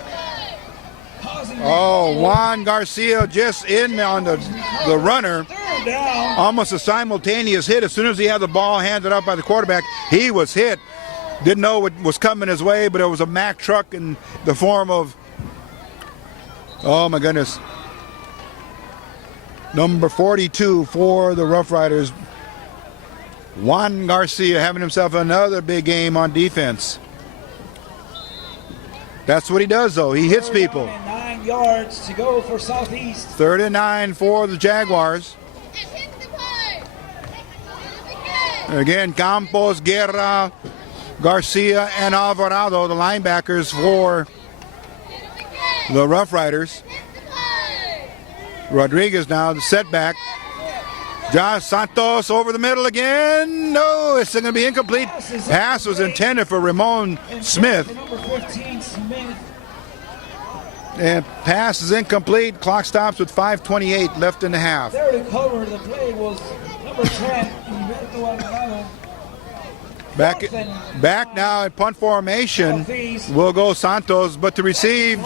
Oh, Juan Garcia just in on the runner. 3rd down. Almost a simultaneous hit. As soon as he had the ball handed up by the quarterback, he was hit. Didn't know what was coming his way, but it was a Mack truck in the form of, oh my goodness, number 42 for the Rough Riders. Juan Garcia having himself another big game on defense. That's what he does, though. He hits people. 9 yards to go for Southeast. 3rd and 9 for the Jaguars. Again, Campos, Guerra, Garcia, and Alvarado, the linebackers for the Rough Riders. Rodriguez now, the setback. Josh Santos over the middle again. No, it's going to be incomplete. Pass was intended for Ramon Smith. Number 15, Smith. And pass is incomplete. Clock stops with 5:28 left in the half. There to cover the play was number 10, Gilbert Herrera. Back now at punt formation will go Santos, but to receive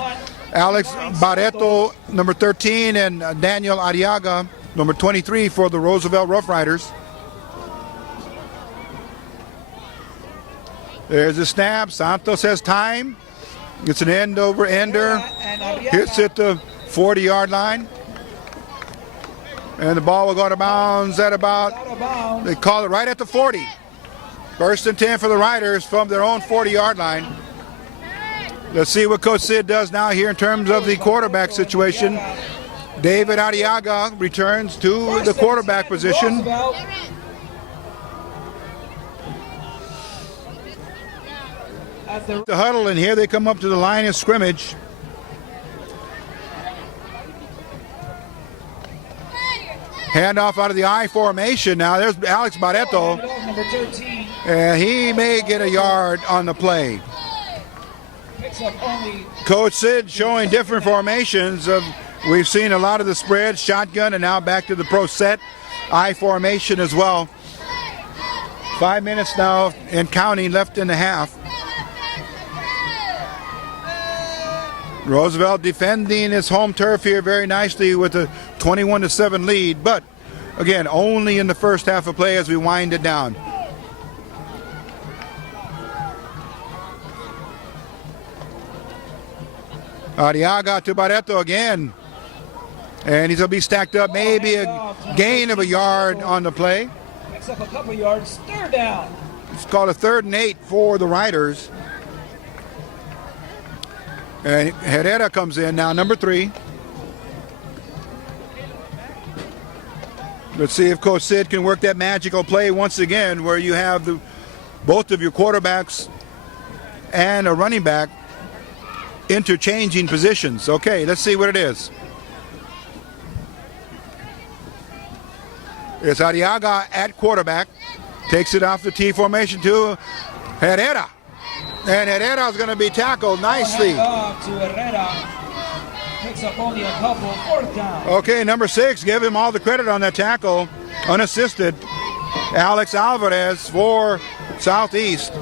Alex Barreto, number 13, and Daniel Arriaga, number 23 for the Roosevelt Rough Riders. There's a snap. Santos has time. It's an end over ender. Hits it to 40-yard line. And the ball will go out of bounds at about, they call it right at the 40. First and 10 for the Riders from their own 40-yard line. Let's see what Coach Cid does now here in terms of the quarterback situation. David Arriaga returns to the quarterback position. The huddle, and here they come up to the line of scrimmage. Handoff out of the I formation. Now there's Alex Barreto, and he may get a yard on the play. Coach Cid showing different formations. We've seen a lot of the spread, shotgun, and now back to the pro set I formation as well. 5 minutes now and counting left in the half. Roosevelt defending his home turf here very nicely with a 21-7 lead, but again, only in the first half of play as we wind it down. Arriaga to Barreto again, and he's going to be stacked up, maybe a gain of a yard on the play. Picks up a couple yards, third down. It's called a 3rd and 8 for the Riders. And Herrera comes in now, number 3. Let's see if Coach Cid can work that magical play once again where you have both of your quarterbacks and a running back interchanging positions. Okay, let's see what it is. It's Arriaga at quarterback. Takes it off the T formation to Herrera. And Herrera is going to be tackled nicely. To Herrera. Picks up only a couple, 4th down. Okay, number 6, give him all the credit on that tackle. Unassisted. Alex Alvarez for Southeast.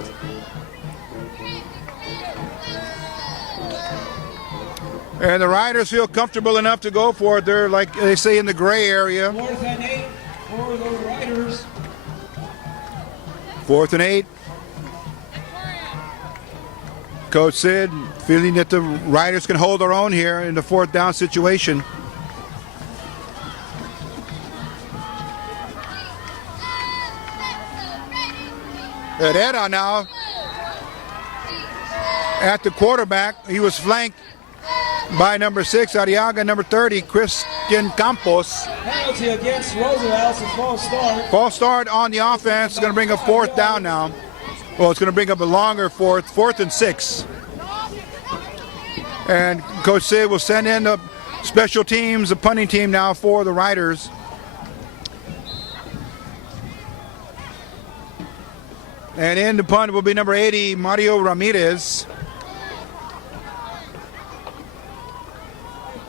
And the Riders feel comfortable enough to go for it. They're, like they say, in the gray area. 4th and 8 for the Riders. 4th and 8. Coach Cid feeling that the Riders can hold their own here in the 4th down situation. Herrera now at the quarterback. He was flanked by number 6, Arriaga, number 30, Christian Campos. Penalty against Roosevelt, a false start. False start on the offense. It's going to bring a 4th down now. Well, it's going to bring up a longer 4th and 6. And Coach Cid will send in the special teams, the punting team now for the Riders. And in the punt will be number 80, Mario Ramirez.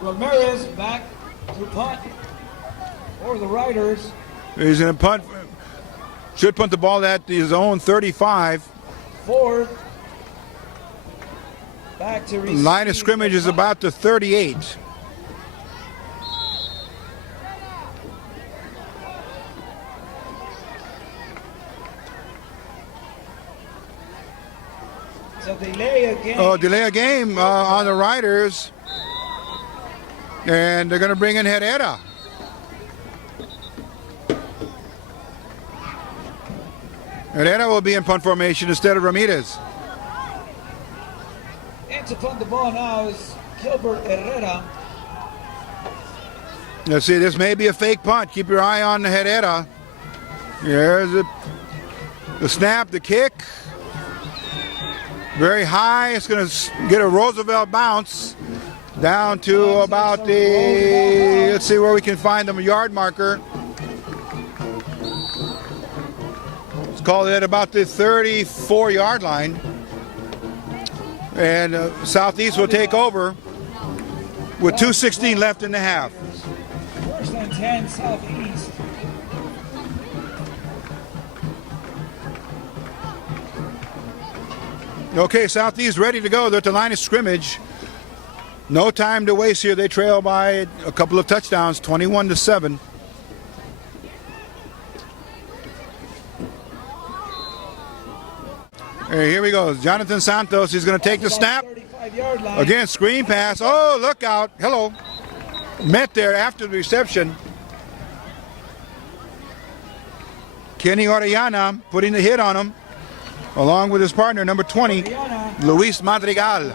Ramirez back to punt for the Riders. He's going to punt. Should punt the ball at his own 35. 4th. Back to receive. Line of scrimmage is about the 38. So delay a game. Oh, delay a game on the Riders. And they're going to bring in Herrera. Herrera will be in punt formation instead of Ramirez. And to punt the ball now is Gilbert Herrera. Let's see, this may be a fake punt. Keep your eye on Herrera. Here's the snap, the kick. Very high. It's going to get a Roosevelt bounce down to about the, let's see where we can find the yard marker. Let's call it at about the 34-yard line. And Southeast will take over with 2:16 left in the half. 1st and 10, Southeast. Okay, Southeast ready to go. They're at the line of scrimmage. No time to waste here. They trail by a couple of touchdowns, 21-7. Hey, here we go. Jonathan Santos. He's going to take the snap. Again, screen pass. Oh, look out. Hello. met there after the reception. Kenny Orellana putting the hit on him, along with his partner, number 20, Luis Madrigal.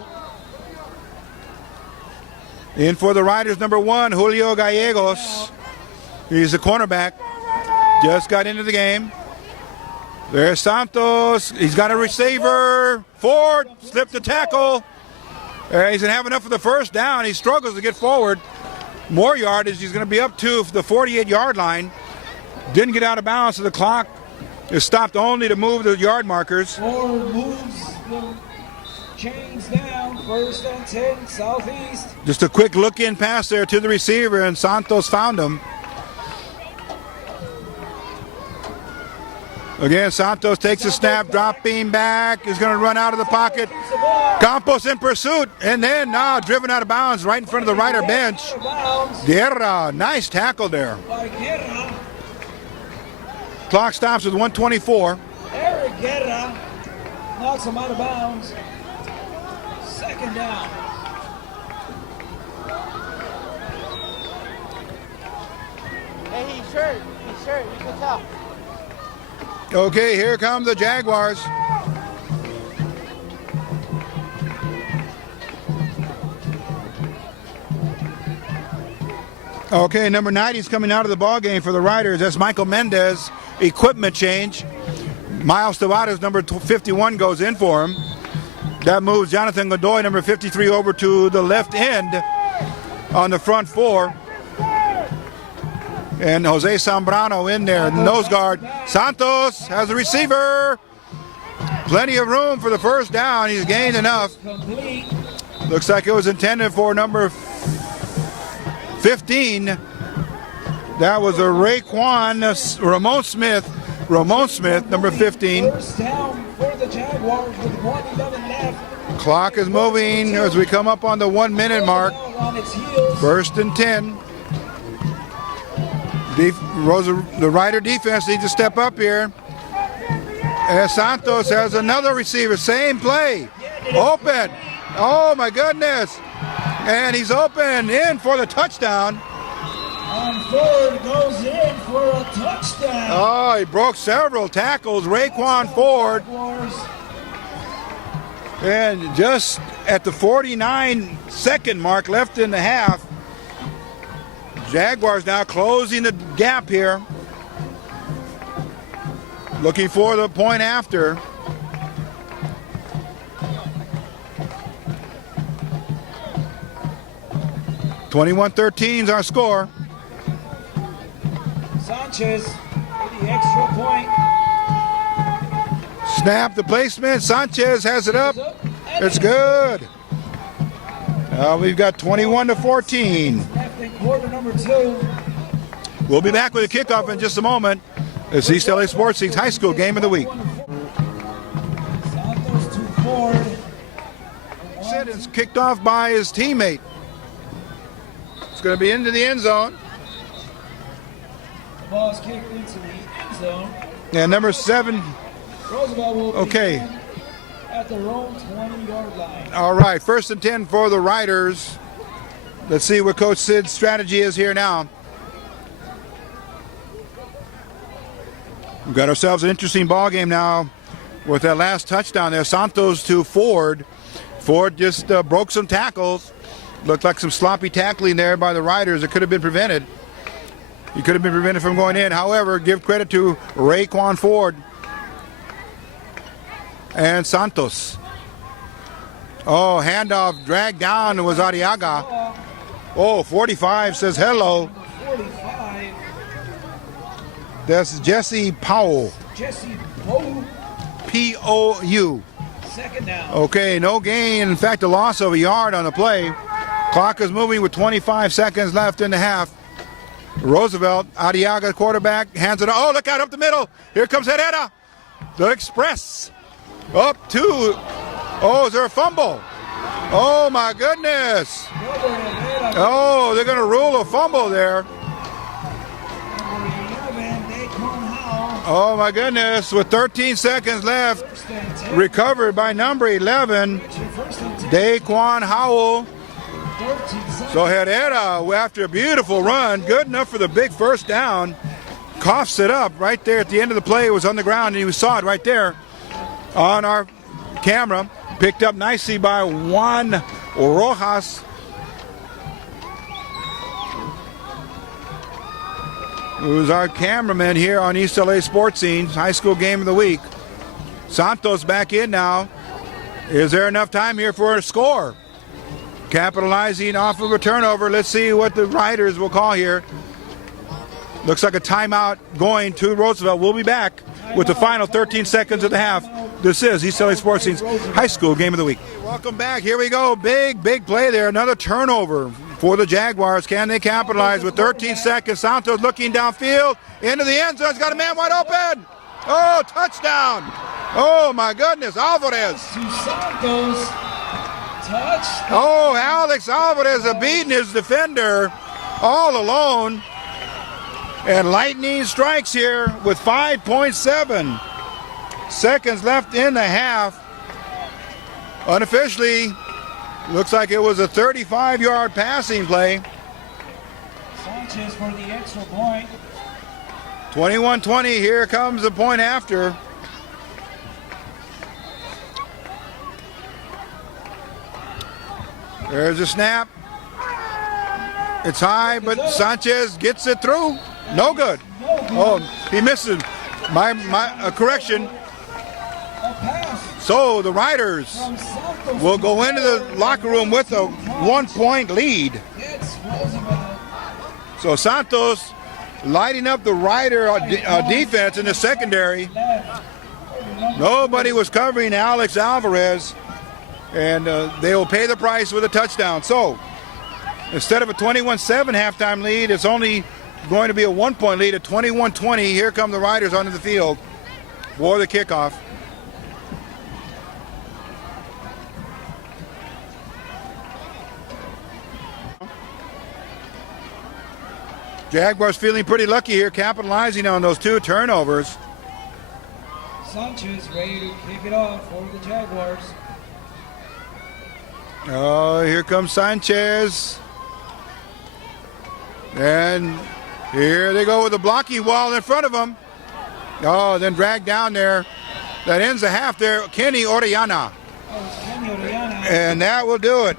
In for the Riders, number 1, Julio Gallegos. He's the cornerback. Just got into the game. There's Santos. He's got a receiver. Ford slipped the tackle. He doesn't have enough for the first down. He struggles to get forward. More yardage. He's going to be up to the 48-yard line. Didn't get out of bounds, so the clock is stopped only to move the yard markers. Ford moves the chains down. 1st and 10, southeast. Just a quick look-in pass there to the receiver, and Santos found him. Again, Santos takes a snap, dropping back, is going to run out of the pocket. Campos in pursuit, and then now driven out of bounds right in front of the Rider bench. Guerra, nice tackle there. Clock stops with 1:24. Erick Guerra knocks him out of bounds. 2nd down. Hey, he's hurt. You can tell. Okay, here come the Jaguars. Okay, number 90 is coming out of the ball game for the Riders. That's Michael Mendez. Equipment change. Miles Tabares, number 51, goes in for him. That moves Jonathan Godoy, number 53, over to the left end on the front 4. And Jose Zambrano in there, nose guard. Santos has the receiver. Plenty of room for the first down. He's gained enough. Looks like it was intended for number 15. That was a Ramon Smith, number 15. First down for the Jaguars with 1:11 left. Clock is moving as we come up on the 1 minute mark. 1st and 10. The Rider defense needs to step up here. And Santos has another receiver, same play. Open. Oh my goodness. And he's open in for the touchdown. And Ford goes in for a touchdown. Oh, he broke several tackles. Raekwon Ford. And just at the 49-second mark left in the half, Jaguars now closing the gap here. Looking for the point after. (21-13) is our score. Sanchez with the extra point. Snap the placement. Sanchez has it up. It's good. We've got 21-14. Left in quarter number 2. We'll be back with a kickoff in just a moment. It's East LA Sports League's high school game of the week. Santos to Ford. Sid is kicked off by his teammate. It's going to be into the end zone. The ball is kicked into the end zone. And number 7. Roosevelt will Okay. begin at their own 20-yard line. All right, 1st and 10 for the Riders. Let's see what Coach Sid's strategy is here now. We've got ourselves an interesting ball game now with that last touchdown there. Santos to Ford. Ford just broke some tackles. Looked like some sloppy tackling there by the Riders. It could have been prevented. He could have been prevented from going in. However, give credit to Raekwon Ford and Santos. Oh, handoff dragged down. It was Arriaga. Oh, 45 says hello. 45. That's Jesse Powell. Jesse Powell. P-O-U. 2nd down. Okay, no gain. In fact, a loss of a yard on the play. Clock is moving with 25 seconds left in the half. Roosevelt, Arriaga, quarterback, hands it. Oh, look out up the middle. Here comes Herrera. The Express. Up to. Oh, is there a fumble? Oh, my goodness. Oh, they're going to rule a fumble there. Oh, my goodness. With 13 seconds left, recovered by number 11, Daquan Howell. 13 seconds. So Herrera, after a beautiful run, good enough for the big first down, coughs it up right there at the end of the play. It was on the ground, and we saw it right there on our camera. Picked up nicely by Juan Rojas. Who's our cameraman here on East LA Sports Scene, high school game of the week. Santos back in now. Is there enough time here for a score? Capitalizing off of a turnover. Let's see what the Riders will call here. Looks like a timeout going to Roosevelt. We'll be back with the final 13 seconds of the half. This is East LA Sports Scene's high school game of the week. Welcome back. Here we go. Big play there. Another turnover for the Jaguars. Can they capitalize with 13 seconds? Santos looking downfield into the end zone. He's got a man wide open. Oh, touchdown. Oh, my goodness. Alvarez. To Santos. Touchdown. Oh, Alex Alvarez beating his defender all alone. And lightning strikes here with 5.7 seconds left in the half. Unofficially, looks like it was a 35-yard passing play. Sanchez for the extra point. 21-20, here comes the point after. There's a snap. It's high, but Sanchez gets it through. No good. Oh, he misses. My correction. So the Riders will go into the locker room with a 1-point lead. So Santos lighting up the Rider defense in the secondary. Nobody was covering Alex Alvarez, and they will pay the price with a touchdown. So instead of a 21-7 halftime lead, it's only going to be a 1-point lead at 21-20. Here come the Riders onto the field for the kickoff. Jaguars feeling pretty lucky here, capitalizing on those two turnovers. Sanchez ready to kick it off for the Jaguars. Oh, here comes Sanchez. And here they go with the blocking wall in front of them. Oh, then dragged down there. That ends the half there. Kenny Orellana. Oh, Kenny Orellana. And that will do it.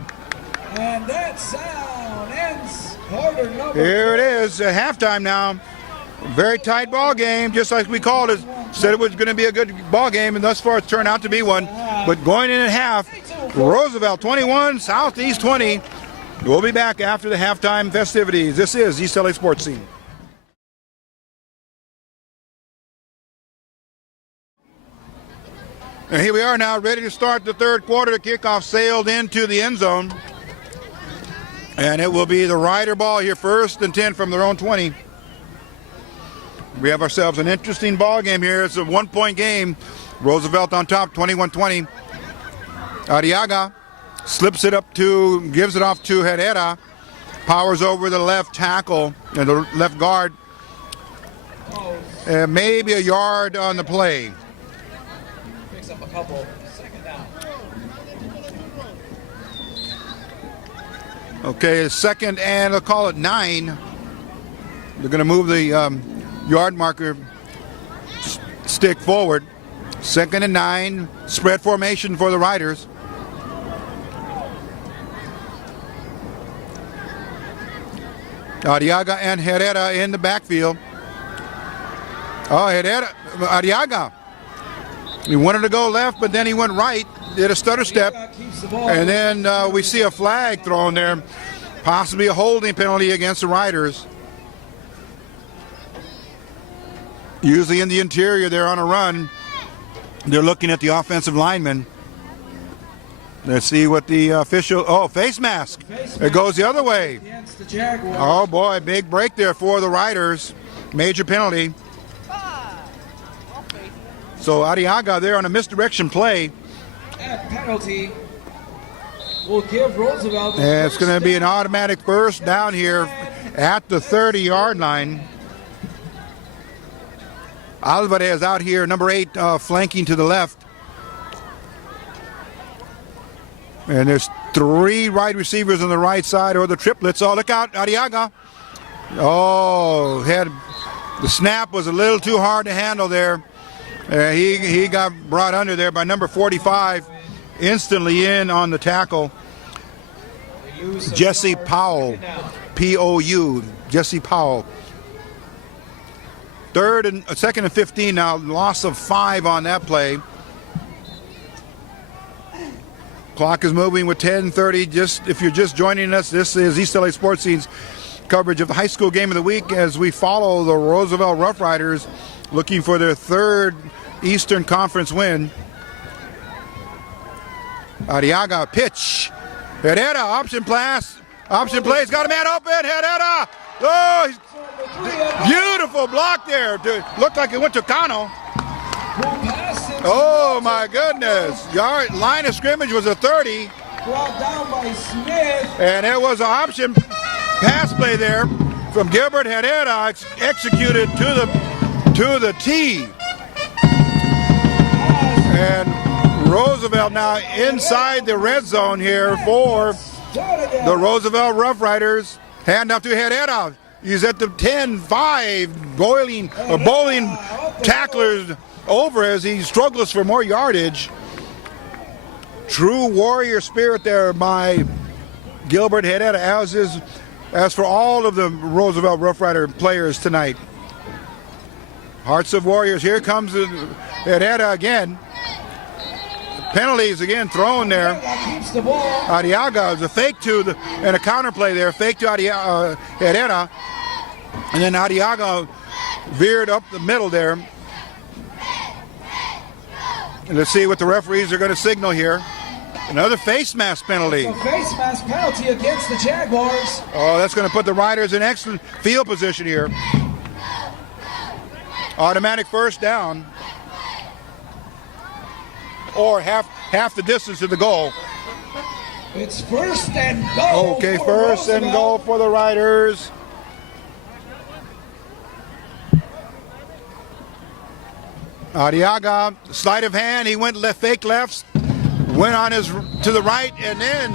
And that sound ends quarter number. Here it is at halftime now. Very tight ball game, just like we called it. Said it was going to be a good ball game, and thus far it's turned out to be one. But going in at half, Roosevelt 21, Southeast 20. We'll be back after the halftime festivities. This is East LA Sports Scene. And here we are now, ready to start the third quarter. The kickoff sailed into the end zone. And it will be the Rider ball here, first and 10 from their own 20. We have ourselves an interesting ball game here. It's a 1-point game. Roosevelt on top, 21-20. Arriaga slips it up to, gives it off to Herrera. Powers over the left tackle and the left guard. Maybe a yard on the play. Picks up a couple. Second down. Okay, second and they'll call it 9. They're going to move the yard marker stick forward. Second and 9, spread formation for the Riders. Arriaga and Herrera in the backfield. Oh, Herrera, Arriaga. He wanted to go left, but then he went right, did a stutter step, and then we see a flag thrown there, possibly a holding penalty against the Riders. Usually in the interior, they're on a run. They're looking at the offensive lineman. Let's see what the official, face mask. It goes the other way. Oh boy, big break there for the Riders. Major penalty. So Arriaga there on a misdirection play. That penalty will give Roosevelt. And it's going to be an automatic first down here at the 30-yard line. Alvarez out here, number 8, flanking to the left. And there's Three wide receivers on the right side, or the triplets. Oh, look out, Arriaga. Oh, the snap was a little too hard to handle there. He got brought under there by number 45, instantly in on the tackle. Jesse Powell, P-O-U, Jesse Powell. Second and 15 now, loss of 5 on that play. Clock is moving with 10:30. If you're just joining us, this is East LA Sports Scene's coverage of the high school game of the week as we follow the Roosevelt Rough Riders looking for their 3rd Eastern Conference win. Arriaga pitch. Herrera, option plays, got a man open. Herrera, oh, beautiful block there. Looked like it went to Cano. Oh my goodness! Line of scrimmage was a 30. Brought down by Smith. And it was an option pass play there from Gilbert Herrera, executed to the T. And Roosevelt now inside the red zone here for the Roosevelt Rough Riders. Hand off to Herrera. He's at the 10-5, bowling tacklers over as he struggles for more yardage. True warrior spirit there by Gilbert Herrera, as for all of the Roosevelt Rough Rider players tonight. Hearts of warriors. Here comes Herrera again. Penalties again thrown there. Arriaga is a fake and a counter play there. Fake to Herrera. And then Arriaga veered up the middle there. And let's see what the referees are going to signal here. Another face mask penalty. A face mask penalty against the Jaguars. Oh, that's going to put the Riders in excellent field position here. Automatic first down. Or half the distance to the goal. It's first and goal. Okay, first and goal for the Riders. Arriaga, sleight of hand. He went fake lefts, went on to the right, and then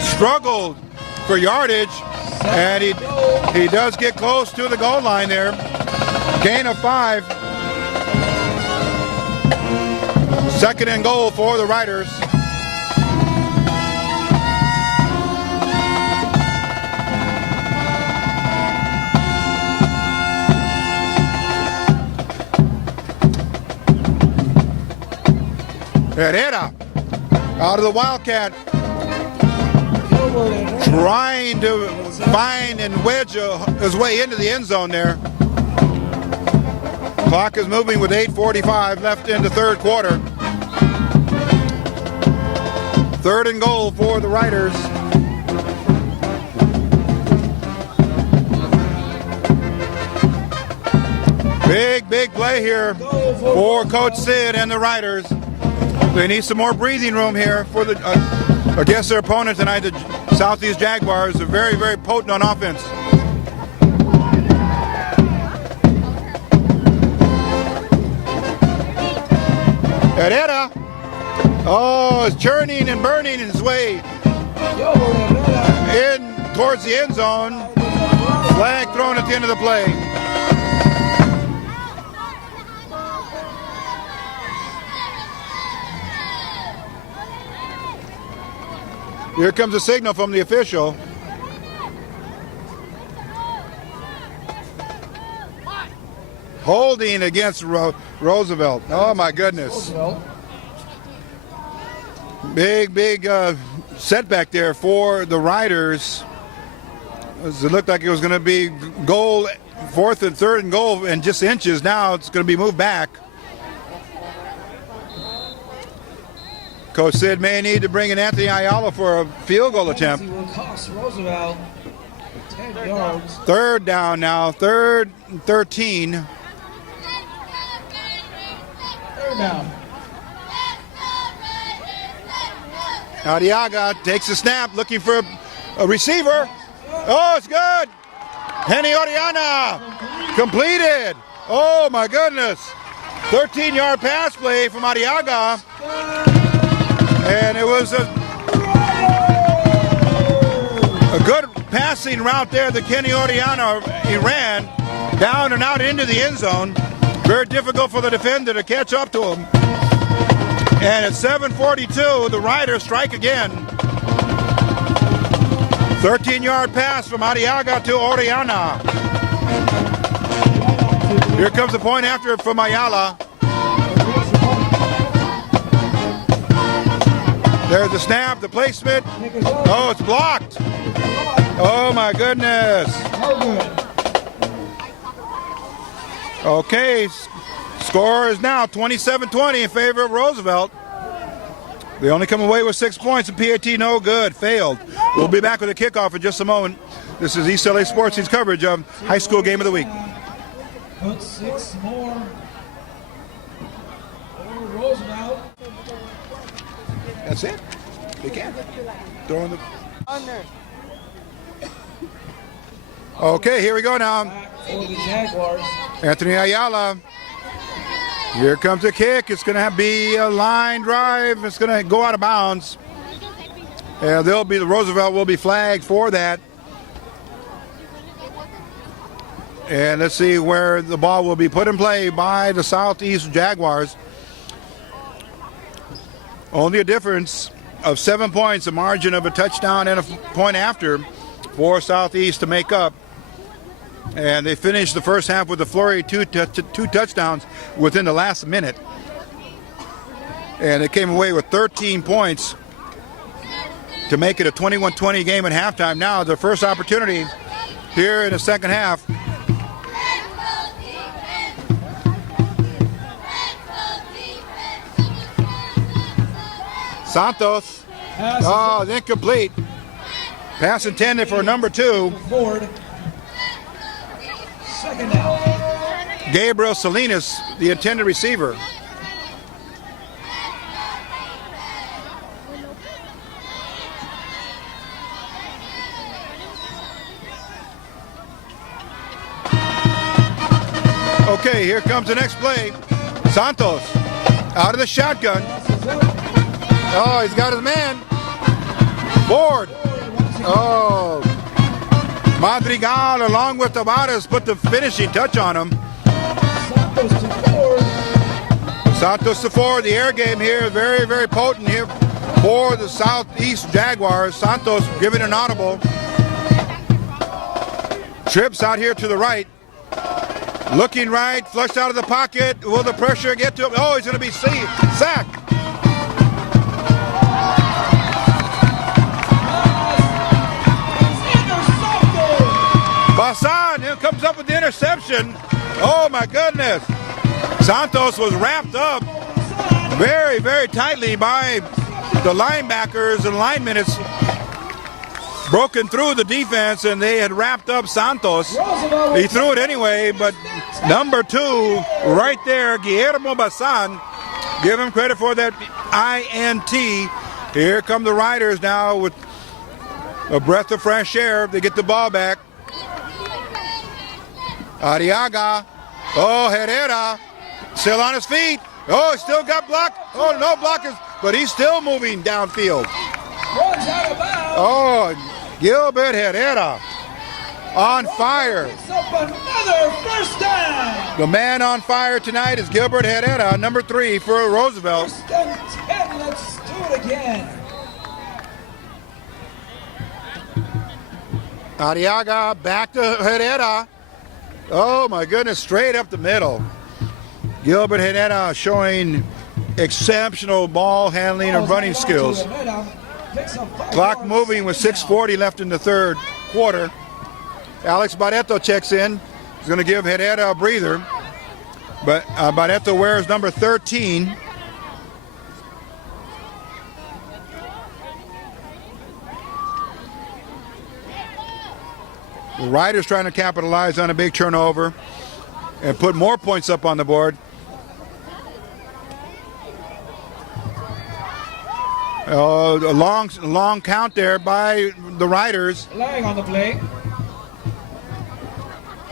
struggled for yardage. And he does get close to the goal line there. Gain of 5. Second and goal for the Riders. Herrera out of the Wildcat, trying to find and wedge his way into the end zone there. Clock is moving with 8:45 left in the third quarter. Third and goal for the Riders. Big play here for Coach Cid and the Riders. They need some more breathing room here for against their opponent tonight, the Southeast Jaguars. Are very, very potent on offense. Herrera, is churning and burning his way in towards the end zone. Flag thrown at the end of the play. Here comes a signal from the official. Holding against Roosevelt. Oh my goodness. Big setback there for the Riders. It looked like it was going to be goal, fourth and third and goal, and just inches. Now it's going to be moved back. Coach Cid may need to bring in Anthony Ayala for a field goal attempt. Will cost Roosevelt 10 yards. Third down now, third and 13. Third down. Arriaga takes the snap, looking for a receiver. Oh, it's good. Henny Orellana completed. Oh my goodness. 13-yard pass play from Arriaga. And it was a good passing route there that Kenny Orellana, he ran down and out into the end zone. Very difficult for the defender to catch up to him. And at 7:42, the Riders strike again. 13-yard pass from Arriaga to Orellana. Here comes the point after from Ayala. There's the snap, the placement. Oh, it's blocked. Oh, my goodness. Okay, score is now 27-20 in favor of Roosevelt. They only come away with 6 points, and PAT no good, failed. We'll be back with a kickoff in just a moment. This is East LA Sports Team's coverage of High School Game of the Week. Put 6 more for Roosevelt. That's it. They can. Throwing the... Okay, here we go now. For the Jaguars. Anthony Ayala. Here comes the kick. It's going to be a line drive. It's going to go out of bounds. And the Roosevelt will be flagged for that. And let's see where the ball will be put in play by the Southeast Jaguars. Only a difference of 7 points, a margin of a touchdown and a point after for Southeast to make up. And they finished the first half with a flurry, two touchdowns within the last minute. And they came away with 13 points to make it a 21-20 game at halftime. Now their first opportunity here in the second half. Santos. Oh, it's incomplete. Pass intended for number 2. Ford. Second down. Gabriel Salinas, the intended receiver. Okay, here comes the next play. Santos out of the shotgun. Oh, he's got his man. Ford. Oh. Madrigal along with Tabares put the finishing touch on him. Santos to Ford. The air game here, very, very potent here for the Southeast Jaguars. Santos giving an audible. Trips out here to the right. Looking right, flushed out of the pocket. Will the pressure get to him? Oh, he's going to be sacked. Basan comes up with the interception. Oh my goodness. Santos was wrapped up very, very tightly by the linebackers and linemen. It's broken through the defense and they had wrapped up Santos. He threw it anyway, but number 2 right there, Guillermo Basan, give him credit for that INT. Here come the Riders now with a breath of fresh air. They get the ball back. Arriaga. Oh, Herrera. Still on his feet. Oh, he still got blocked. Oh, no blockers, but he's still moving downfield. Oh, Gilbert Herrera on fire. Another first down. The man on fire tonight is Gilbert Herrera, number 3 for Roosevelt. First and 10. Let's do it again. Arriaga back to Herrera. Oh my goodness, straight up the middle. Gilbert Herrera showing exceptional ball handling and running skills. Clock moving with 6:40 left in the third quarter. Alex Barreto checks in. He's going to give Herrera a breather. But Barreto wears number 13. The Riders trying to capitalize on a big turnover and put more points up on the board. A long count there by the Riders. Flag on the play.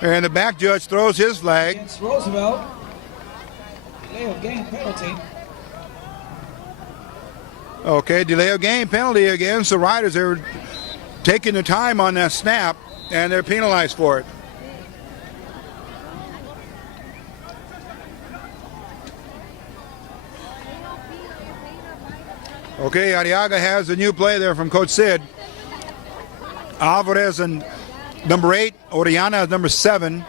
And the back judge throws his flag. Against Roosevelt. Delay of game penalty. Okay, delay of game penalty against the Riders. They're taking the time on that snap, and they're penalized for it. Okay, Arriaga has a new play there from Coach Cid. Alvarez and number 8, Orellana is number 7.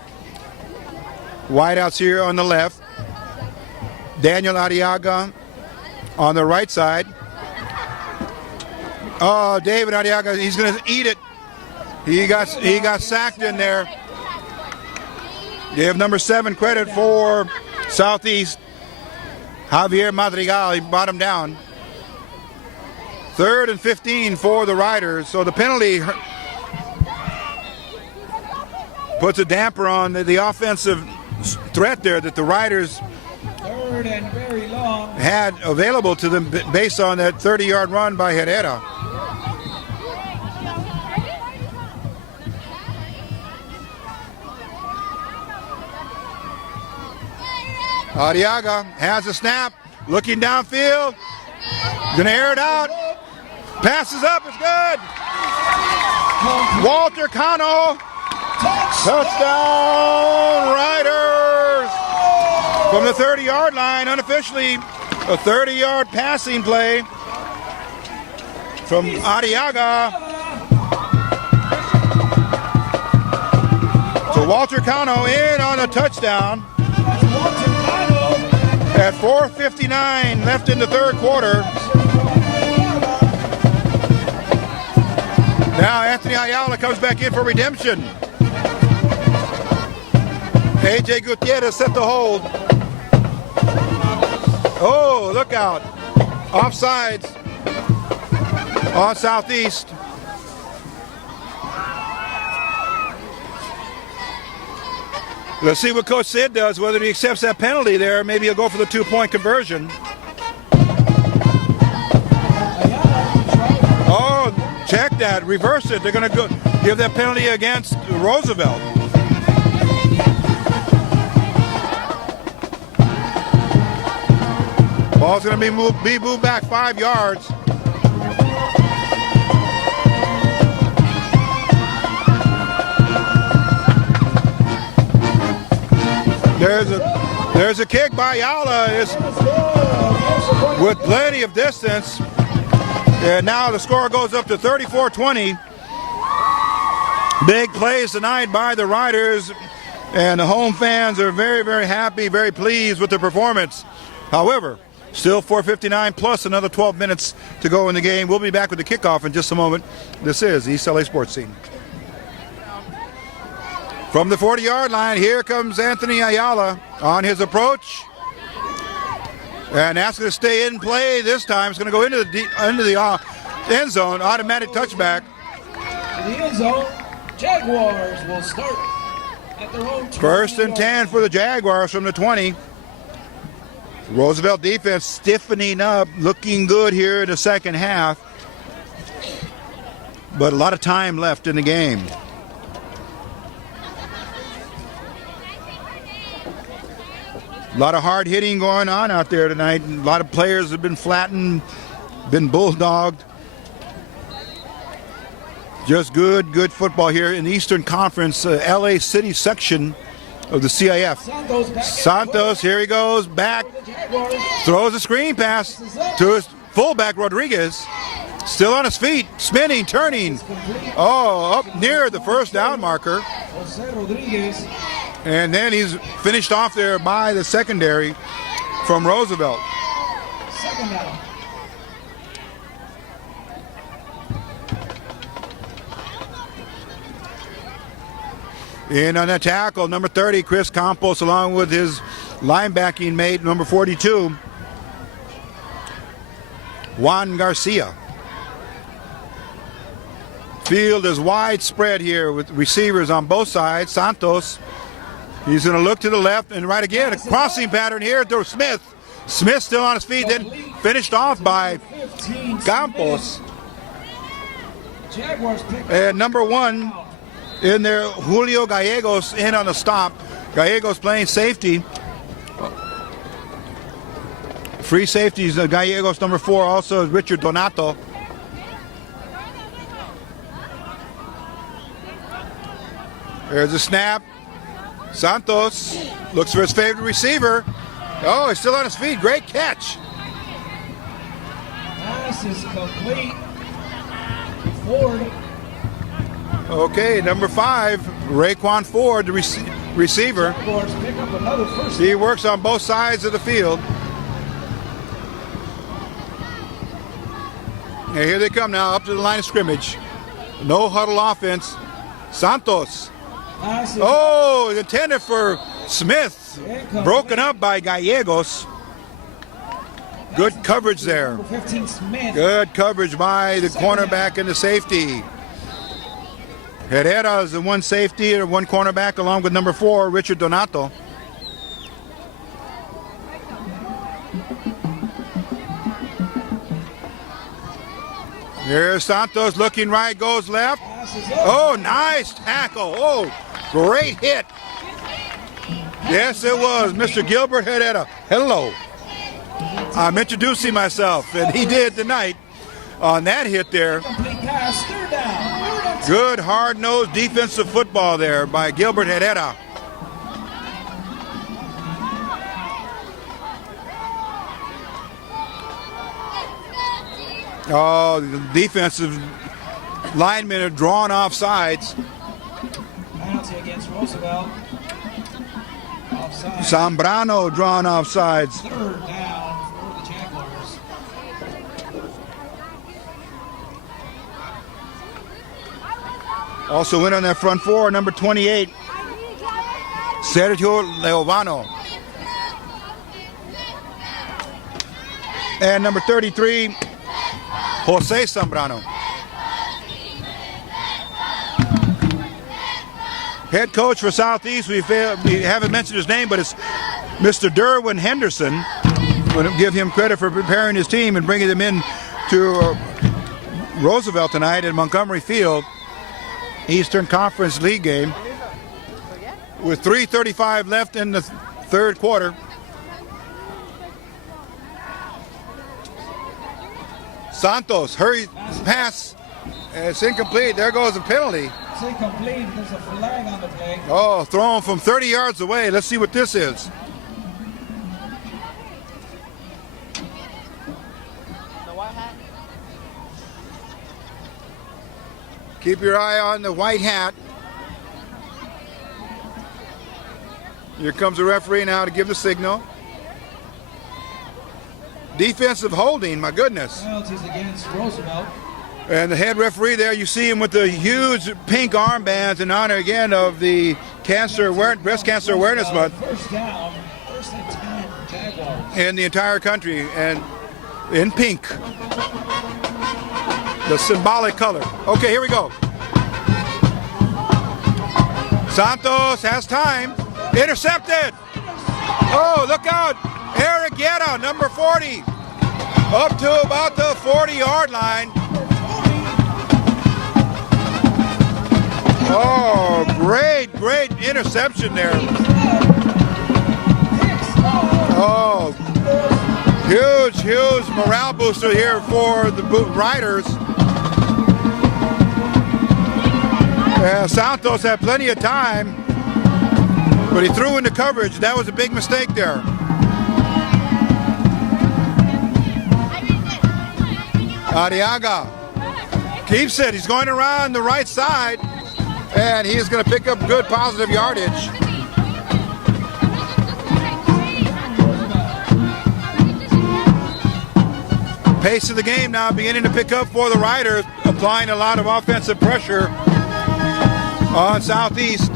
Wideouts here on the left. Daniel Arriaga on the right side. Oh, David Arriaga, he's going to eat it. He got sacked in there. Give number 7 credit for Southeast. Javier Madrigal, he brought him down. 3rd and 15 for the Riders. So the penalty puts a damper on the offensive threat there that the Riders Third and very long. had available to them based on that 30-yard run by Herrera. Arriaga has a snap, looking downfield, gonna air it out, passes up, it's good. Walter Cano, touchdown Riders! From the 30-yard line, unofficially, a 30-yard passing play from Arriaga. So Walter Cano in on a touchdown. At 4:59 left in the third quarter. Now Anthony Ayala comes back in for redemption. A.J. Gutierrez set the hold. Oh, look out. Offsides on Southeast. Let's see what Coach Cid does, whether he accepts that penalty there. Maybe he'll go for the 2-point conversion. Oh, check that. Reverse it. They're going to give that penalty against Roosevelt. Ball's going to be moved back 5 yards. There's a kick by Ayala with plenty of distance. And now the score goes up to 34-20. Big plays tonight by the Riders. And the home fans are very, very happy, very pleased with the performance. However, still 4:59 plus another 12 minutes to go in the game. We'll be back with the kickoff in just a moment. This is East LA Sports Scene. From the 40-yard line, here comes Anthony Ayala on his approach. And that's going to stay in play this time. It's going to go into the end zone, automatic touchback. In the end zone, Jaguars will start at their own 20. 1st and 10 for the Jaguars from the 20. Roosevelt defense stiffening up, looking good here in the second half. But a lot of time left in the game. A lot of hard hitting going on out there tonight. A lot of players have been flattened, been bulldogged. Just good football here in the Eastern Conference, LA City section of the CIF. Santos, here he goes, back, throws a screen pass to his fullback, Rodriguez. Still on his feet, spinning, turning. Oh, up near the first down marker. And then he's finished off there by the secondary from Roosevelt. Second down. In on the tackle, number 30, Chris Campos, along with his linebacking mate, number 42, Juan Garcia. Field is widespread here with receivers on both sides. Santos, he's going to look to the left and right again. A crossing pattern here to Smith. Smith still on his feet, then finished off by Campos. And number 1 in there, Julio Gallegos in on the stop. Gallegos playing safety free safeties, Gallegos number 4, also Richard Donato. There's a snap. Santos looks for his favorite receiver. Oh, he's still on his feet. Great catch. Pass is complete. Ford. Okay, number 5, Raekwon Ford, the receiver. Jaguars pick up another first. He works on both sides of the field. And here they come now, up to the line of scrimmage. No huddle offense. Santos. Pass is Oh, intended for Smith. Broken up by Gallegos. Good coverage there. number 15 Smith. Good coverage by the cornerback and the safety. Herrera is the one safety or one cornerback along with number 4, Richard Donato. Here's Santos looking right, goes left. Pass is up. Oh, nice tackle. Oh, great hit. Yes, it was Mr. Gilbert Herrera. Hello. I'm introducing myself, and he did tonight on that hit there. Complete pass. Third down. Third and 2. Good, hard-nosed defensive football there by Gilbert Herrera. Oh, the defensive linemen are drawn off sides. Penalty against Roosevelt. Offside. Zambrano drawn off sides. Third down for the Jaguars. Also in on that front 4, number 28, Sergio Leovano. And number 33, Jose Zambrano. Head coach for Southeast, we haven't mentioned his name, but it's Mr. Derwin Henderson. We'll give him credit for preparing his team and bringing them in to Roosevelt tonight at Montgomery Field. Eastern Conference League game. With 3:35 left in the third quarter. Santos, hurry, pass. It's incomplete. There goes a penalty. It's incomplete. There's a flag on the play. Oh, thrown from 30 yards away. Let's see what this is. The white hat. Keep your eye on the white hat. Here comes the referee now to give the signal. Defensive holding, my goodness. Penalties against Roosevelt. And the head referee there, you see him with the huge pink armbands in honor again of the Breast Cancer Awareness Month First down. First and 10 Jaguars. in the entire country, and in pink. The symbolic color. Okay, here we go. Santos has time. Intercepted. Oh, look out. Erick Guerra, number 40. Up to about the 40-yard line. Oh, great interception there. Oh, huge morale booster here for the Riders. Santos had plenty of time, but he threw into coverage. That was a big mistake there. Arriaga keeps it. He's going around the right side, and he is going to pick up good positive yardage. Pace of the game now beginning to pick up for the Riders, applying a lot of offensive pressure on Southeast.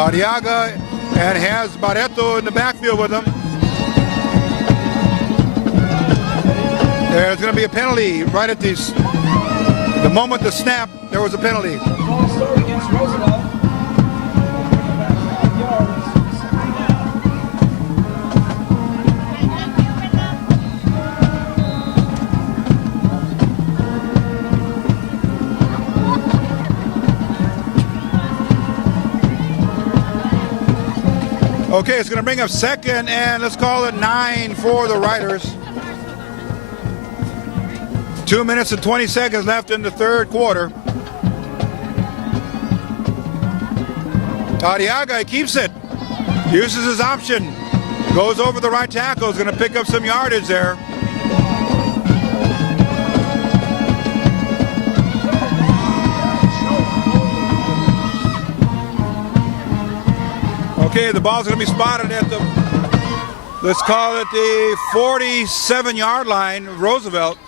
Arriaga and has Barreto in the backfield with him. There's going to be a penalty right at the moment the snap. There was a penalty. False start against Roosevelt. Okay, it's going to bring up second, and let's call it 9 for the Riders. 2 minutes and 20 seconds left in the third quarter. Arriaga keeps it, uses his option, goes over the right tackle, is going to pick up some yardage there. Okay, the ball's going to be spotted at the, let's call it the 47-yard line of Roosevelt.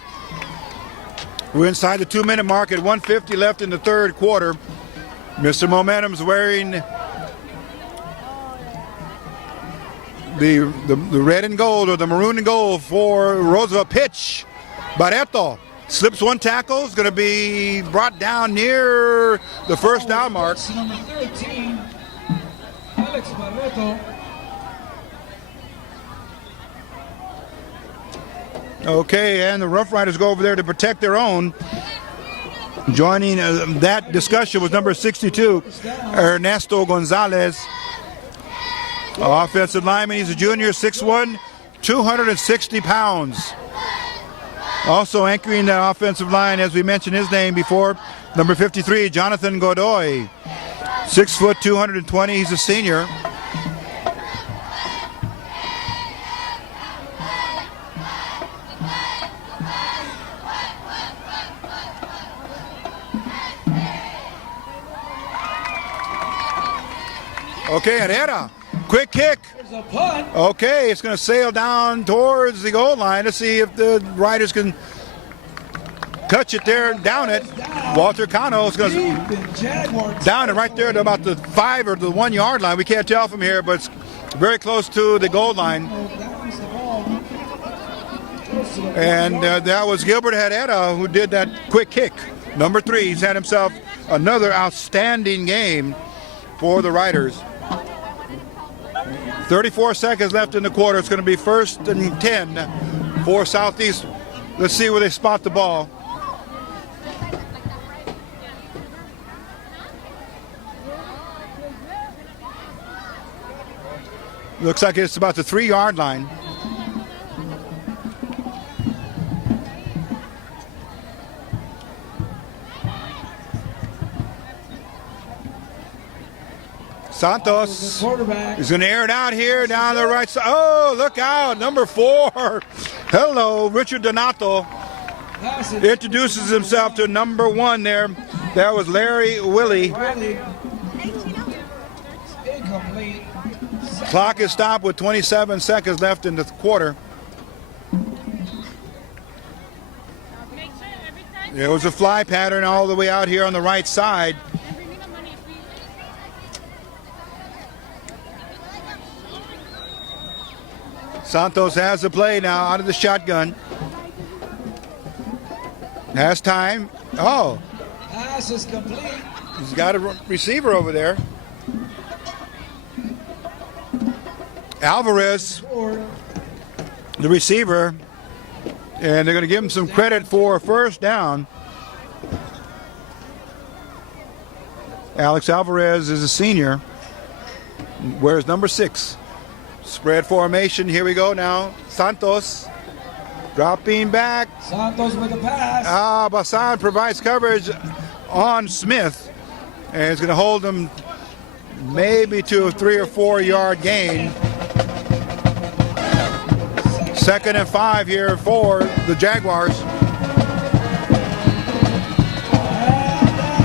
We're inside the 2-minute mark at 1:50 left in the third quarter. Mr. Momentum's wearing the red and gold, or the maroon and gold for Roosevelt. Pitch. Barreto slips one tackle. Is going to be brought down near the first down mark. Number 13, Alex Barreto. Okay, and the Rough Riders go over there to protect their own. Joining that discussion was number 62, Ernesto Gonzalez. Offensive lineman, he's a junior, 6'1", 260 pounds. Also anchoring that offensive line, as we mentioned his name before, number 53, Jonathan Godoy. 6 foot, 220, he's a senior. Okay, Herrera, quick kick. There's a punt. Okay, it's going to sail down towards the goal line. Let's see if the Riders can touch it there and down it. Walter Cano is going to down it right there to about the 5 or the 1 yard line. We can't tell from here, but it's very close to the goal line. And that was Gilbert Herrera who did that quick kick. Number 3, he's had himself another outstanding game for the Riders. 34 seconds left in the quarter. It's going to be 1st and 10 for Southeast. Let's see where they spot the ball. Looks like it's about the 3 yard line. Santos is going to air it out here down the right side. Oh, look out, number 4. Hello, Richard Donato introduces himself to number 1 there. That was Larry Willie. Clock is stopped with 27 seconds left in the quarter. There was a fly pattern all the way out here on the right side. Santos has the play now out of the shotgun. Has time. Oh. Pass is complete. He's got a receiver over there. Alvarez, the receiver, and they're going to give him some credit for a first down. Alex Alvarez is a senior. Wears number 6. Spread formation. Here we go now. Santos dropping back. Santos with the pass. Basan provides coverage on Smith, and it's going to hold him maybe to a 3 or 4 yard gain. 2nd and 5 here for the Jaguars.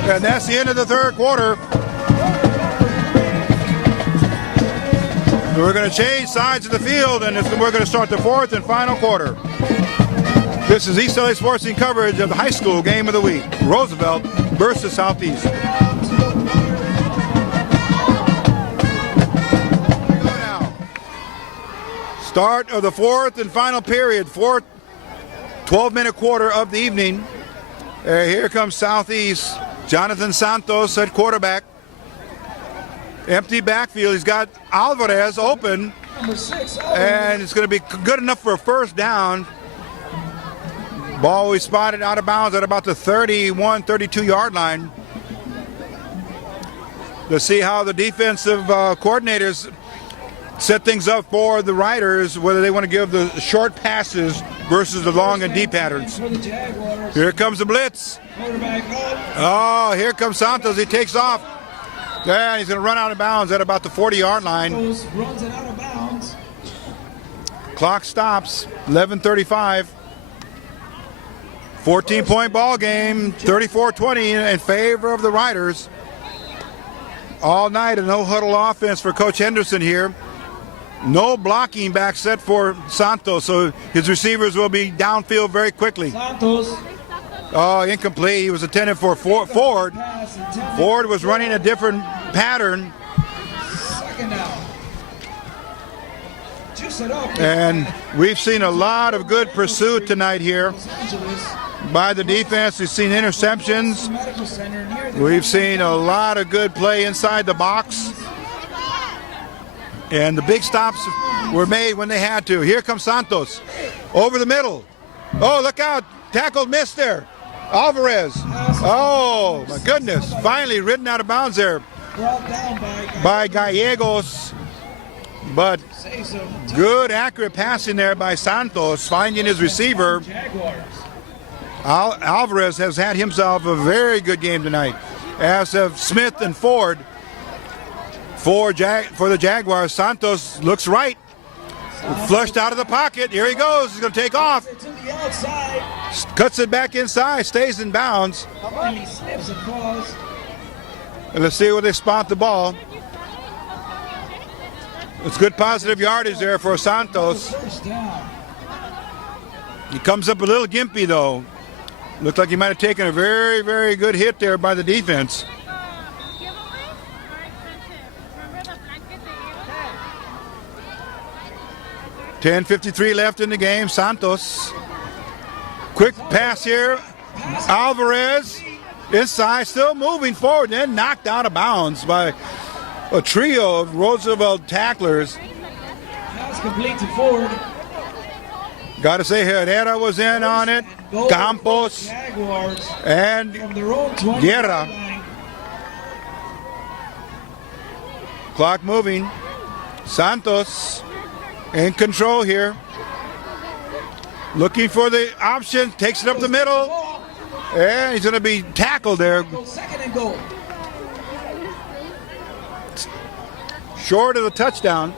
And that's the end of the third quarter. We're going to change sides of the field, and we're going to start the 4th and final quarter. This is East LA Sports Scene coverage of the high school game of the week, Roosevelt versus Southeast. Start of the 4th and final period, 4th 12-minute quarter of the evening. Here comes Southeast. Jonathan Santos at quarterback. Empty backfield. He's got Alvarez open. Number 6. And it's going to be good enough for a first down. Ball we spotted out of bounds at about the 31, 32 yard line. Let's see how the defensive coordinators set things up for the Riders, whether they want to give the short passes versus the long and deep patterns. For the Jaguars. Here comes the blitz. Quarterback up. Oh, here comes Santos. He takes off. Yeah, he's going to run out of bounds at about the 40-yard line. Runs it out of bounds. Clock stops. 11:35. 14-point ball game. 34-20 in favor of the Riders. All night a no-huddle offense for Coach Henderson here. No blocking back set for Santos, so his receivers will be downfield very quickly. Santos. Oh, incomplete. He was intended for Ford. Ford was running a different pattern. Second down. Juice it up. And we've seen a lot of good pursuit tonight here Los Angeles. by the defense. We've seen interceptions. Medical Center near the We've seen a lot of good play inside the box. And the big stops were made when they had to. Here comes Santos. Over the middle. Oh, look out. Tackle missed there. Alvarez. Oh, my goodness. Finally ridden out of bounds there brought down by Gallegos. But Say so. good, accurate passing there by Santos, finding his receiver. Jaguars. Alvarez has had himself a very good game tonight, as have Smith and Ford. For the Jaguars, Santos looks right. Flushed out of the pocket. Here he goes. He's going to take off. To the outside. Cuts it back inside. Stays in bounds. Finally slips and falls. And let's see where they spot the ball. It's good positive yardage there for Santos. First down. He comes up a little gimpy, though. Looked like he might have taken a very, very good hit there by the defense. 10:53 left in the game. Santos. Quick pass here. Alvarez inside, still moving forward, then knocked out of bounds by a trio of Roosevelt tacklers. Pass complete to Ford. Got to say, Herrera was in on it. Goal Campos Jaguars and from their own 20 Guerra. line. Clock moving. Santos in control here. Looking for the option. Takes it up the middle. And he's going to be tackled there. Second and goal. Short of the touchdown.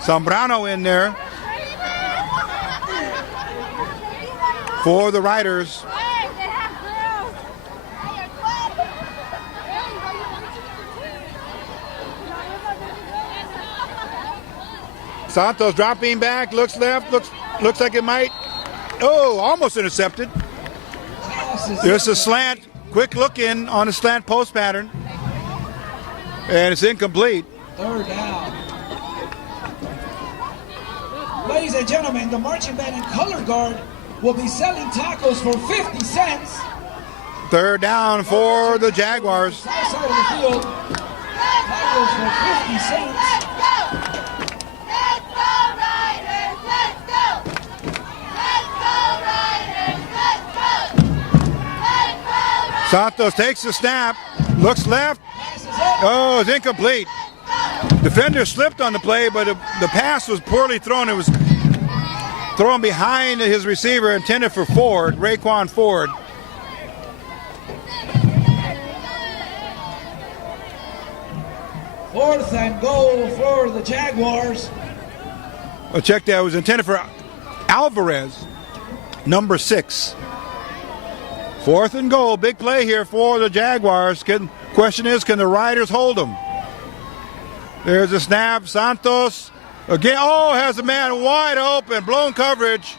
Zambrano in there for the Riders. Santos dropping back, looks left, looks like it might. Oh, almost intercepted. There's a slant, quick look in on a slant post pattern. And it's incomplete. Third down. Ladies and gentlemen, the marching band and color guard will be selling tacos for 50 cents. Third down for the Jaguars. South side of the field. Tacos for 50 cents. Santos takes the snap, looks left. Oh, it's incomplete. Defender slipped on the play, but the pass was poorly thrown. It was thrown behind his receiver, intended for Ford, Raekwon Ford. Fourth and goal for the Jaguars. Well, check that. It was intended for Alvarez, number 6. Fourth and goal. Big play here for the Jaguars. Question is, can the Riders hold them? There's a snap. Santos again. Oh, has a man wide open. Blown coverage.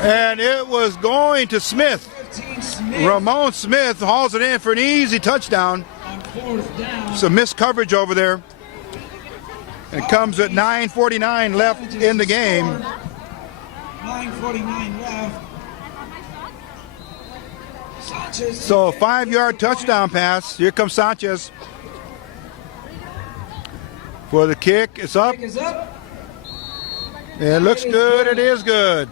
And it was going to Smith. Ramon Smith hauls it in for an easy touchdown. Some missed coverage over there. It comes at 9:49 left in the game. 9:49 left. Sanchez. So a 5-yard touchdown pass. Here comes Sanchez. For the kick, it's up. Kick is up. It looks good. It is good.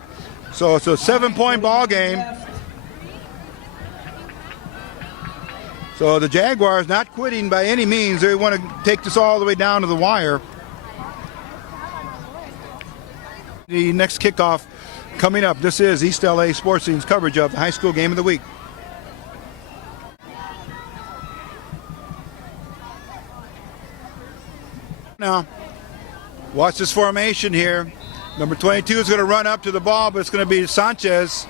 So it's a 7-point ball game. So the Jaguars not quitting by any means. They want to take this all the way down to the wire. The next kickoff coming up. This is East LA Sports Scene's coverage of the high school game of the week. Now, watch this formation here. Number 22 is going to run up to the ball, but it's going to be Sanchez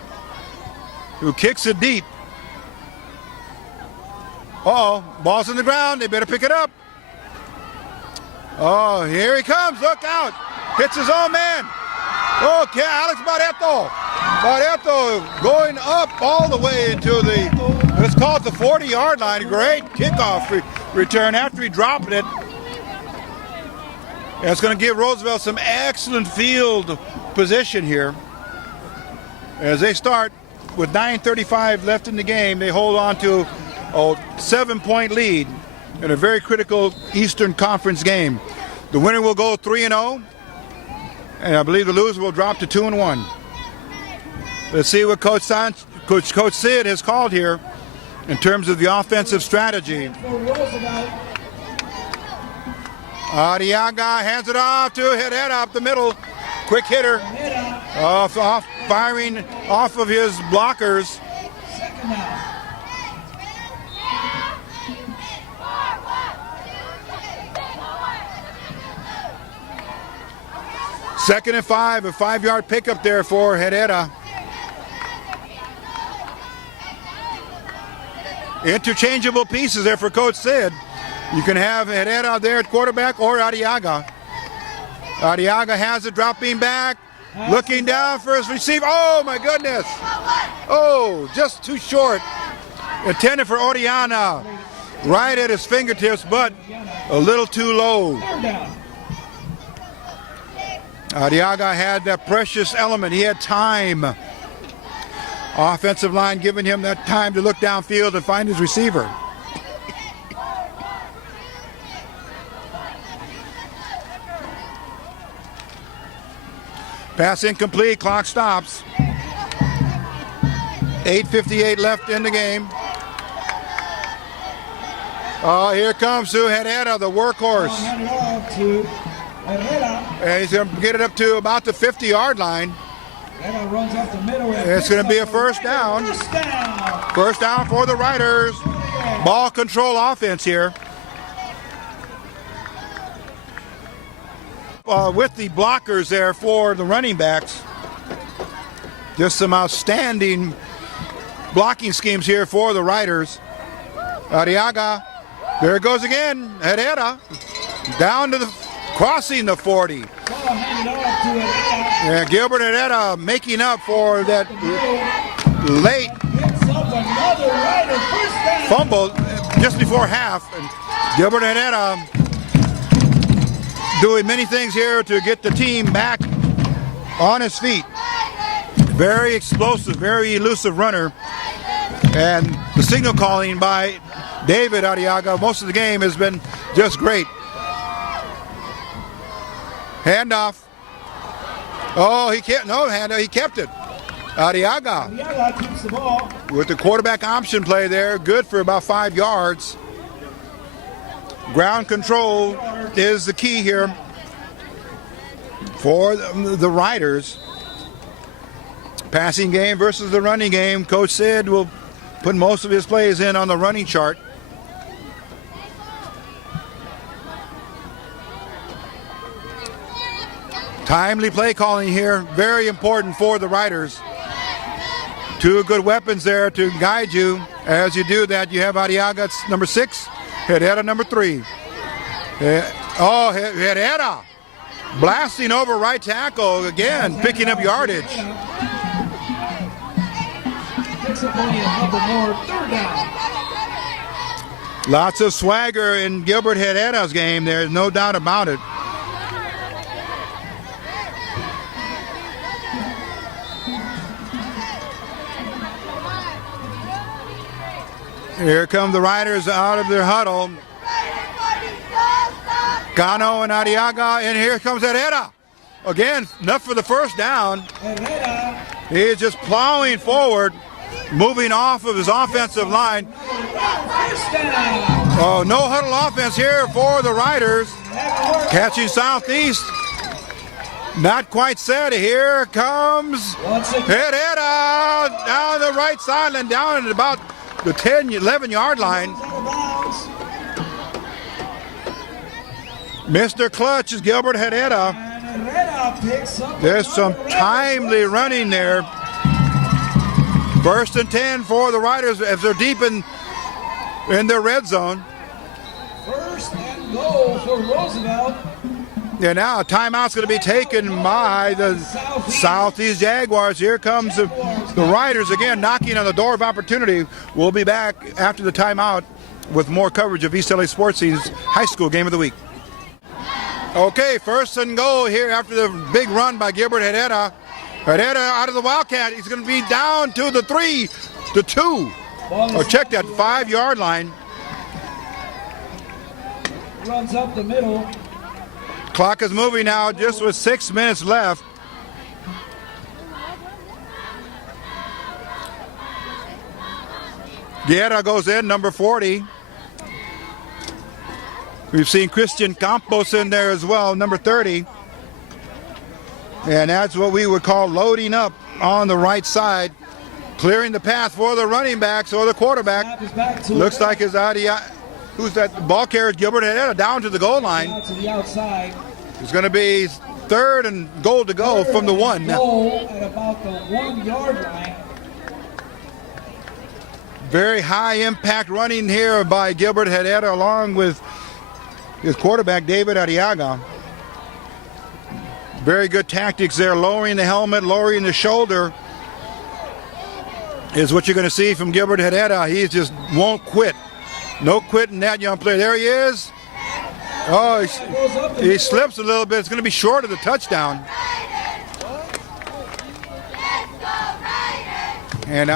who kicks it deep. Uh-oh, ball's on the ground. They better pick it up. Oh, here he comes. Look out. Hits his own man. Okay, Alex Barreto. Barreto going up all the way into the, let's call it the 40-yard line. Great kickoff return after he dropped it. And it's going to give Roosevelt some excellent field position here. As they start with 9:35 left in the game, they hold on to a 7-point lead in a very critical Eastern Conference game. The winner will go 3-0, and I believe the loser will drop to 2-1. Let's see what Coach Cid has called here in terms of the offensive strategy. Arriaga hands it off to Herrera up the middle. Quick hitter. Off firing off of his blockers. Second and 5, a 5-yard pickup there for Herrera. Interchangeable pieces there for Coach Cid. You can have Herrera there at quarterback or Arriaga. Arriaga has it, dropping back, looking down for his receiver. Oh my goodness! Oh, just too short. Intended for Orellana, right at his fingertips, but a little too low. Arriaga had that precious element. He had time. Offensive line giving him that time to look downfield and find his receiver. Pass incomplete, clock stops. 8:58 left in the game. Oh, here comes Herrera, the workhorse. And he's going to get it up to about the 50-yard line. It's going to be a first down. First down for the Riders. Ball control offense here. With the blockers there for the running backs. Just some outstanding blocking schemes here for the Riders. Arriaga, there it goes again. Herrera, down to the, crossing the 40. Yeah, Gilbert Herrera making up for that late fumble just before half. And Gilbert Herrera doing many things here to get the team back on his feet. Very explosive, very elusive runner. And the signal calling by David Arriaga most of the game has been just great. Handoff. Oh, he can't, no handoff, he kept it. Arriaga keeps the ball. with the quarterback option play there, good for about 5 yards. Ground control is the key here for the Riders. Passing game versus the running game. Coach Cid will put most of his plays in on the running chart. Timely play calling here, very important for the Riders. Two good weapons there to guide you. As you do that, you have Arriaga, number 6. Herrera, number 3. Oh, Herrera blasting over right tackle again, picking up yardage. Lots of swagger in Gilbert Herrera's game. There's no doubt about it. Here come the Riders out of their huddle. Cano and Arriaga, and here comes Herrera. Again, enough for the first down. He is just plowing forward. moving off of his offensive line. Oh, no huddle offense here for the Riders. Catching Southeast. Not quite set. Here comes Herrera down the right sideline, down at about the 10, 11-yard line. Mr. Clutch is Gilbert Herrera. There's some timely running there. 1st and 10 for the Riders as they're deep in their red zone. 1st and goal for Roosevelt. Yeah, now a timeout's going to be taken by the Southeast Jaguars. Here comes the Riders again, knocking on the door of opportunity. We'll be back after the timeout with more coverage of East LA Sports Scene's high school game of the week. Okay, 1st and goal here after the big run by Gilbert Herrera. Herrera out of the Wildcat. He's going to be down to the 3, the 2. Or check that 5-yard line. Runs up the middle. Clock is moving now, just with 6 minutes left. Guerra goes in, number 40. We've seen Christian Campos in there as well, number 30. And that's what we would call loading up on the right side, clearing the path for the running backs or the quarterback. Looks like his Arriaga. Who's that? The ball carrier, Gilbert Herrera, down to the goal line. Out to the outside. It's going to be 3rd and goal to go from the 1. Goal at about the 1-yard line. Very high impact running here by Gilbert Herrera along with his quarterback, David Arriaga. Very good tactics there, lowering the helmet, lowering the shoulder is what you're going to see from Gilbert Herrera. He just won't quit. No quitting that young player. There he is. Oh, he slips a little bit. It's going to be short of the touchdown. And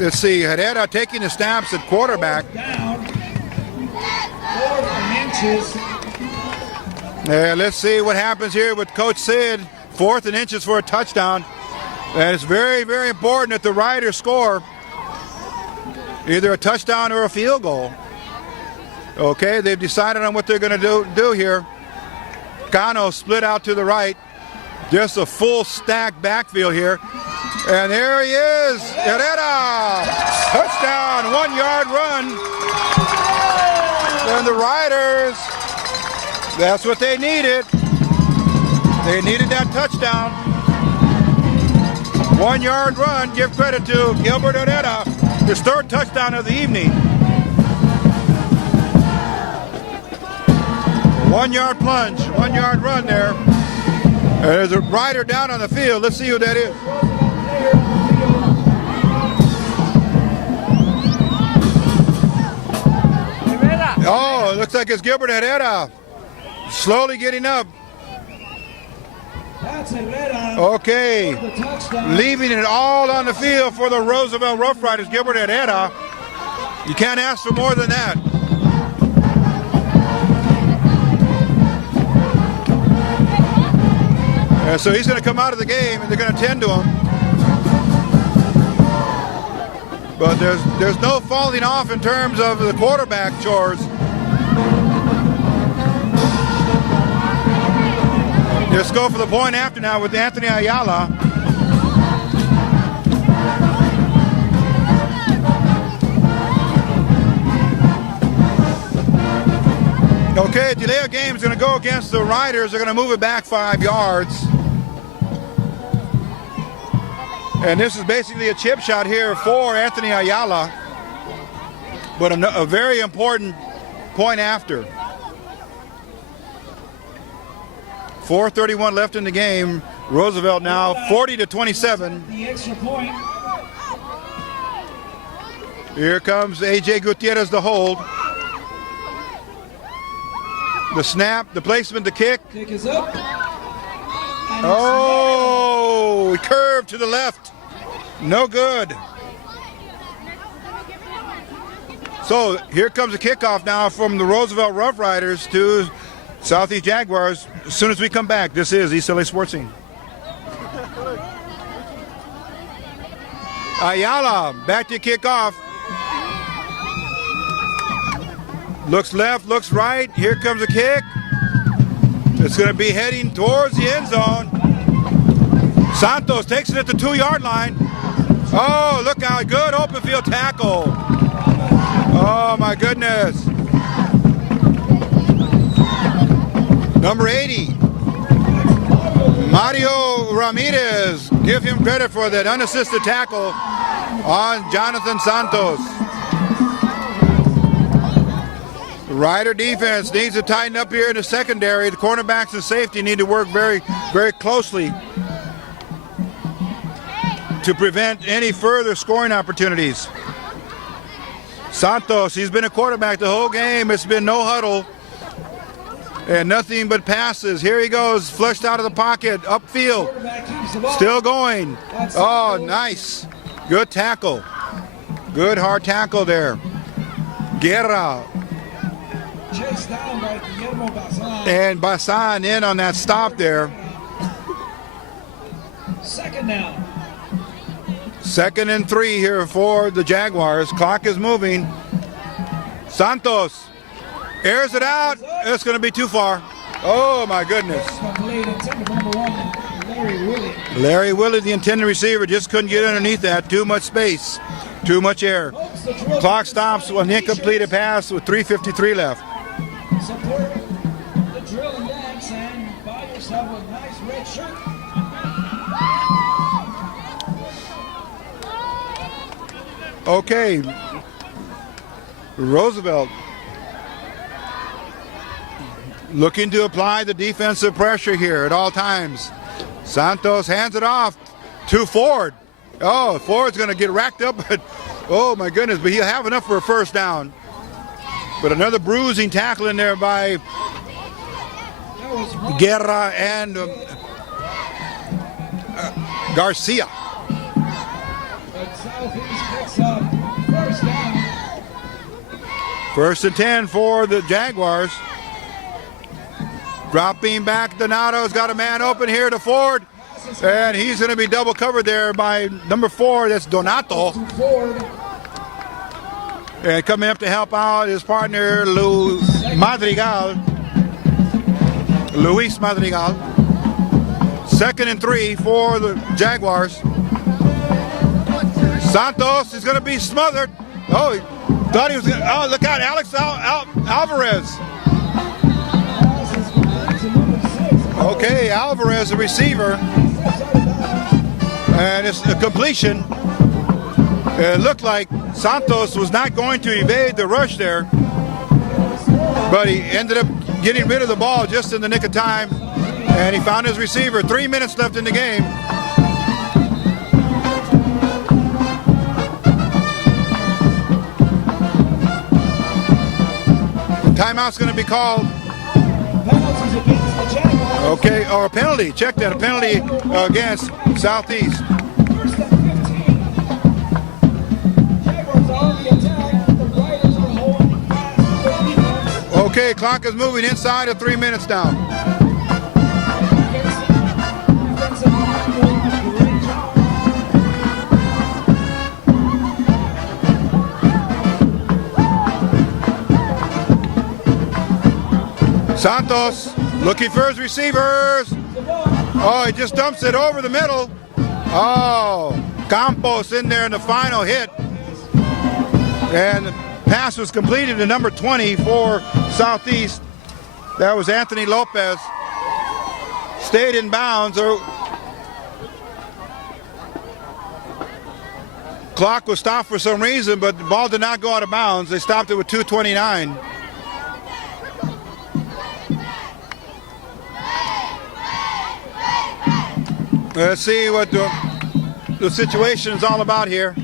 let's see, Herrera taking the snaps at quarterback. Down. 4 inches. Yeah, let's see what happens here with Coach Cid. 4th and inches for a touchdown. And it's very, very important that the Riders score either a touchdown or a field goal. Okay, they've decided on what they're going to do here. Cano split out to the right. Just a full stack backfield here. And there he is, Herrera. Touchdown, 1-yard run. And the Riders, that's what they needed. They needed that touchdown. 1-yard run. Give credit to Gilbert Herrera, his 3rd touchdown of the evening. 1-yard plunge, 1-yard run there. There's a rider down on the field. Let's see who that is. Oh, it looks like it's Gilbert Herrera. Slowly getting up. That's Herrera. Okay. Leaving it all on the field for the Roosevelt Rough Riders, Gilbert Herrera. You can't ask for more than that. So he's going to come out of the game, and they're going to tend to him. But there's no falling off in terms of the quarterback chores. Just go for the point after now with Anthony Ayala. Okay, delay of game is going to go against the Riders. They're going to move it back 5 yards. And this is basically a chip shot here for Anthony Ayala. But a very important point after. 4:31 left in the game. Roosevelt now 40-27. The extra point. Here comes A.J. Gutierrez to hold. The snap, the placement, the kick. Kick is up. Oh, he curved to the left. No good. So here comes a kickoff now from the Roosevelt Rough Riders to Southeast Jaguars. As soon as we come back, this is East LA Sports Scene. Ayala back to kick off. Looks left, looks right. Here comes a kick. It's going to be heading towards the end zone. Santos takes it at the 2-yard line. Oh, look out. Good open field tackle. Oh, my goodness. Number 80, Mario Ramirez. Give him credit for that unassisted tackle on Jonathan Santos. Rider defense needs to tighten up here in the secondary. The cornerbacks and safety need to work very, very closely to prevent any further scoring opportunities. Santos, he's been a quarterback the whole game. It's been no huddle and nothing but passes. Here he goes, flushed out of the pocket, upfield, still going. Oh, nice. Good tackle. Good hard tackle there. Guerra. Chased down by Guillermo Bazan. And Bazan in on that stop there. Second down. 2nd and 3 here for the Jaguars. Clock is moving. Santos airs it out. It's going to be too far. Oh, my goodness. Larry Willie, the intended receiver, just couldn't get underneath that. Too much space. Too much air. Clock stops with an incompleted pass with 3:53 left. Support the drill and dance and buy yourself a nice red shirt. Okay. Roosevelt looking to apply the defensive pressure here at all times. Santos hands it off to Ford. Oh, Ford's going to get racked up, but oh my goodness, but he'll have enough for a first down. But another bruising tackle in there by Guerra and Garcia. But Southeast picks up first down. 1st and 10 for the Jaguars. Dropping back, Donato's got a man open here to Ford. And he's going to be double covered there by number 4, that's Donato. And coming up to help out his partner, Luis Madrigal. 2nd and 3 for the Jaguars. Santos is going to be smothered. Oh, he thought he was going to, oh, look out, Alex Alvarez. Okay, Alvarez, the receiver. And it's a completion. It looked like Santos was not going to evade the rush there, but he ended up getting rid of the ball just in the nick of time, and he found his receiver. 3 minutes left in the game. Timeout's going to be called. Okay, or a penalty. Check that. A penalty against Southeast. Okay, clock is moving inside of 3 minutes now. Santos looking for his receivers. Oh, he just dumps it over the middle. Oh, Campos in there in the final hit. And the pass was completed to number 20 for Southeast. That was Anthony Lopez. Stayed in bounds. Clock was stopped for some reason, but the ball did not go out of bounds. They stopped it with 2:29. Let's see what the situation is all about here.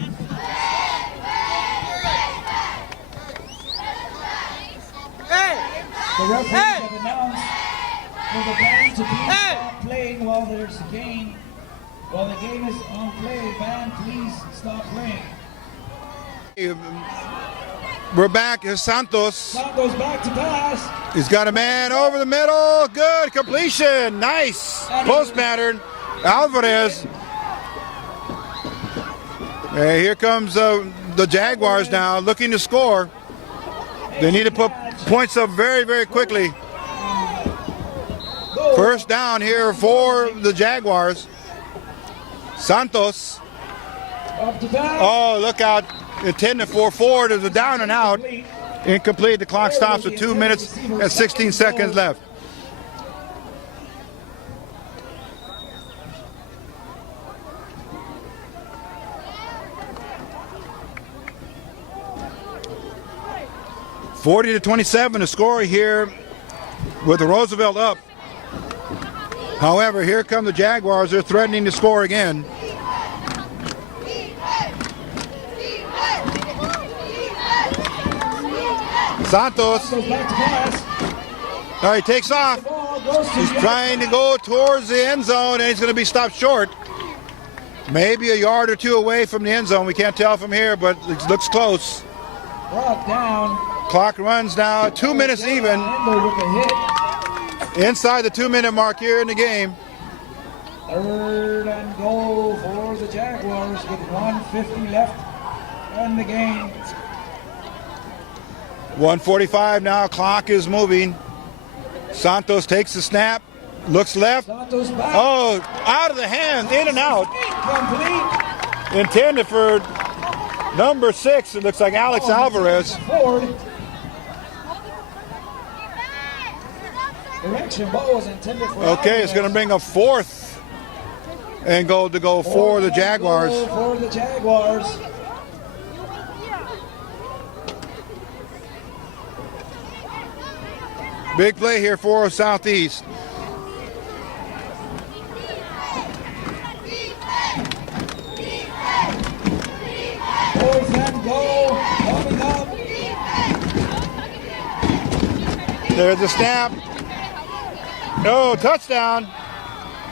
The referees have announced for the band to please stop playing while there's a game. While the game is on play, band, please stop playing. We're back. Here's Santos. Santos back to pass. He's got a man over the middle. Good completion. Nice post pattern. Alvarez. And here comes the Jaguars now looking to score. They need to put points up very, very quickly. First down here for the Jaguars. Santos. Oh, look out. Intended for forward. There's a down and out. Incomplete. The clock stops with 2 minutes and 16 seconds left. (40-27) the score here with the Roosevelt up. However, here come the Jaguars. They're threatening to score again. Santos. He takes off. He's trying to go towards the end zone, and he's going to be stopped short. Maybe a yard or two away from the end zone. We can't tell from here, but it looks close. Brought down. Clock runs now 2 minutes even. Inside the 2-minute mark here in the game. 3rd and goal for the Jaguars with 1:50 left in the game. 1:45 now. Clock is moving. Santos takes the snap. Looks left. Santos back. Oh, out of the hands. In and out. Complete. Intended for number 6. It looks like Alex Alvarez. Forward. Direction ball was intended for Okay, it's going to bring a 4th and goal to go for the Jaguars. For the Jaguars. Big play here for Southeast. Fourth and goal coming up. There's the snap. No, touchdown.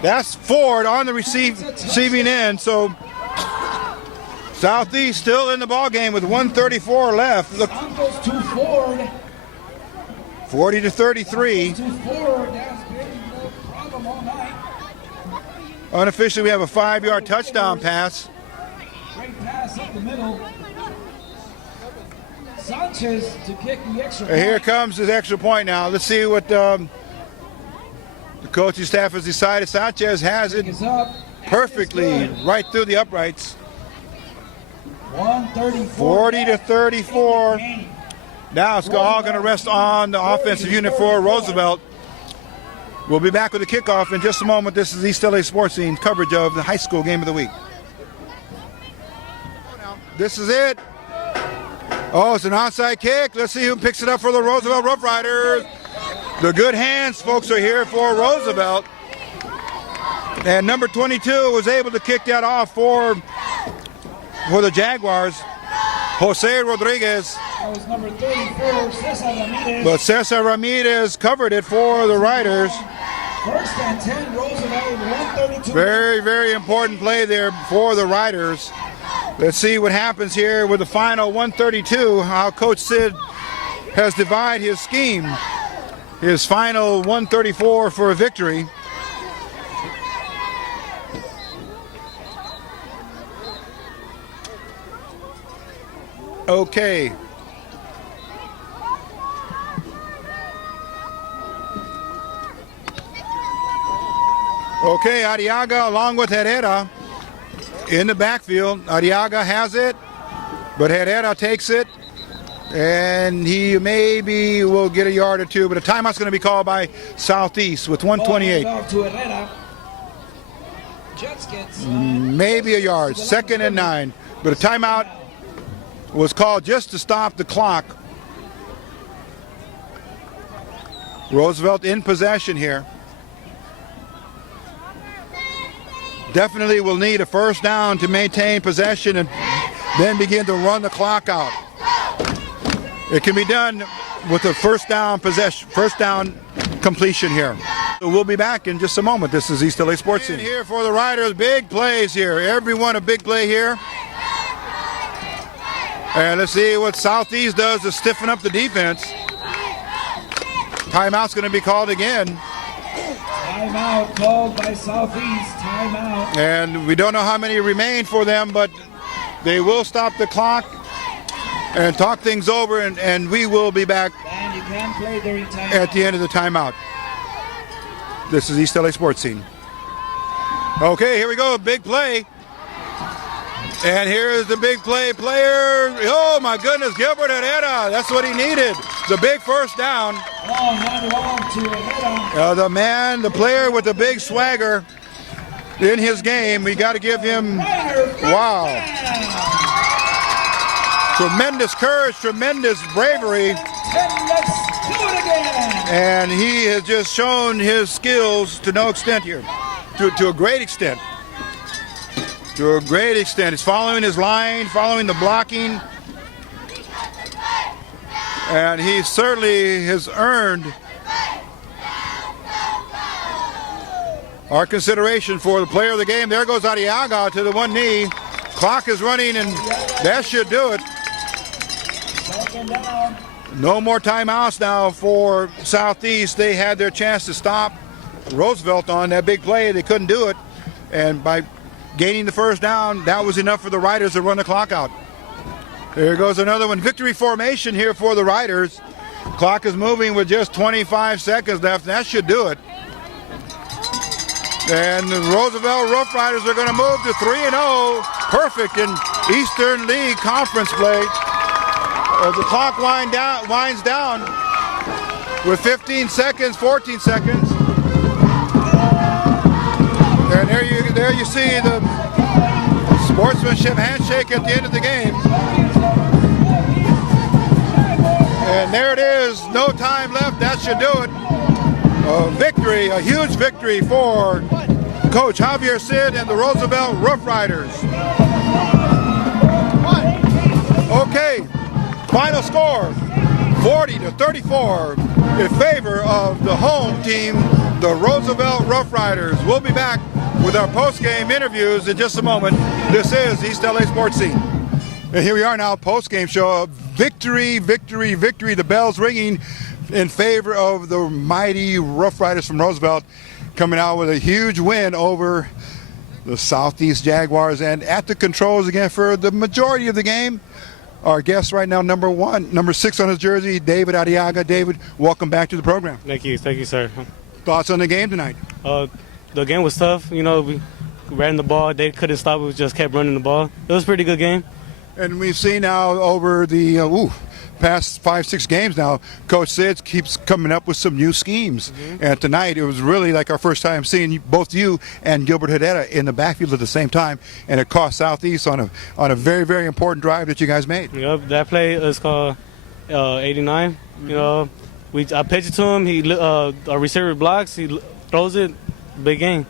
That's Ford on the receiving end. So Southeast still in the ball game with 1:34 left. Look, Santos to Ford. 40-33. To Ford. That's been no problem all night. Unofficially, we have a 5-yard touchdown pass. Great pass up the middle. Sanchez to kick the extra And here point. comes his extra point now. Let's see what the coaching staff has decided. Sanchez has it Is up. perfectly right through the uprights. 134. 40-34. Now it's all going to rest on the offensive unit for Roosevelt. We'll be back with the kickoff in just a moment. This is East LA Sports Scene coverage of the high school game of the week. This is it. Oh, it's an onside kick. Let's see who picks it up for the Roosevelt Rough Riders. The good hands, folks, are here for Roosevelt. And number 22 was able to kick that off for the Jaguars. Jose Rodriguez. That was number 34, Cesar Ramirez. But Cesar Ramirez covered it for the Riders. 1st and 10, Roosevelt with 132. Very, very important play there for the Riders. Let's see what happens here with the final 132, how Coach Cid has divided his scheme. His final 134 for a victory. Okay. Okay, Arriaga along with Herrera in the backfield. Arriaga has it, but Herrera takes it, and he maybe will get a yard or two, but a timeout's going to be called by Southeast with 1:28. Ball to Herrera. Jets gets Maybe a yard, 2nd and 9, but a timeout was called just to stop the clock. Roosevelt in possession here. Definitely will need a first down to maintain possession and then begin to run the clock out. It can be done with a first down completion here. So we'll be back in just a moment. This is East LA Sports Scene. Here for the Riders, big plays here. Everyone a big play here. And let's see what Southeast does to stiffen up the defense. Timeout's going to be called again. timeout called by Southeast. Timeout. And we don't know how many remain for them, but They will stop the clock and talk things over, and we will be back And you can play during time. at the end of the timeout. This is East LA Sports Scene. Okay, here we go, big play. And here's the big play player. Oh my goodness, Gilbert Herrera. That's what he needed. The big first down. Oh, not long to Herrera. The player with the big swagger in his game. We got to give him, wow. Tremendous courage, tremendous bravery. And let's do it again. And he has just shown his skills to no extent here, to a great extent. To a great extent. He's following his line, following the blocking. And he certainly has earned our consideration for the player of the game. There goes Arriaga to the one knee. Clock is running, and that should do it. Second down. No more timeouts now for Southeast. They had their chance to stop Roosevelt on that big play. They couldn't do it. And by gaining the first down, that was enough for the Riders to run the clock out. There goes another one. Victory formation here for the Riders. Clock is moving with just 25 seconds left. That should do it. And the Roosevelt Rough Riders are going to move to 3-0. Perfect in Eastern League Conference play. As the clock winds down with 15 seconds, 14 seconds. And there you see the sportsmanship handshake at the end of the game. And there it is, no time left, that should do it. A victory, a huge victory for Coach Javier Cid and the Roosevelt Rough Riders. Okay, final score, 40-34 in favor of the home team, the Roosevelt Rough Riders. We'll be back with our post-game interviews in just a moment. This is East LA Sports Scene. And here we are now, post-game show. Victory, victory, victory. The bells ringing in favor of the mighty Rough Riders from Roosevelt, coming out with a huge win over the Southeast Jaguars. And at the controls again for the majority of the game, our guest right now, number 6 on his jersey, David Arriaga. David, welcome back to the program. Thank you, sir. Thoughts on the game tonight? The game was tough. You know, we ran the ball. They couldn't stop it. We just kept running the ball. It was a pretty good game. And we've seen now over the past 5-6 games now, Coach Cid keeps coming up with some new schemes. Mm-hmm. And tonight it was really like our first time seeing both you and Gilbert Herrera in the backfield at the same time, and it cost Southeast on a very, very important drive that you guys made. Yep, that play is called 89. Mm-hmm. You know, I pitch it to him. Our receiver blocks. He throws it. Big game.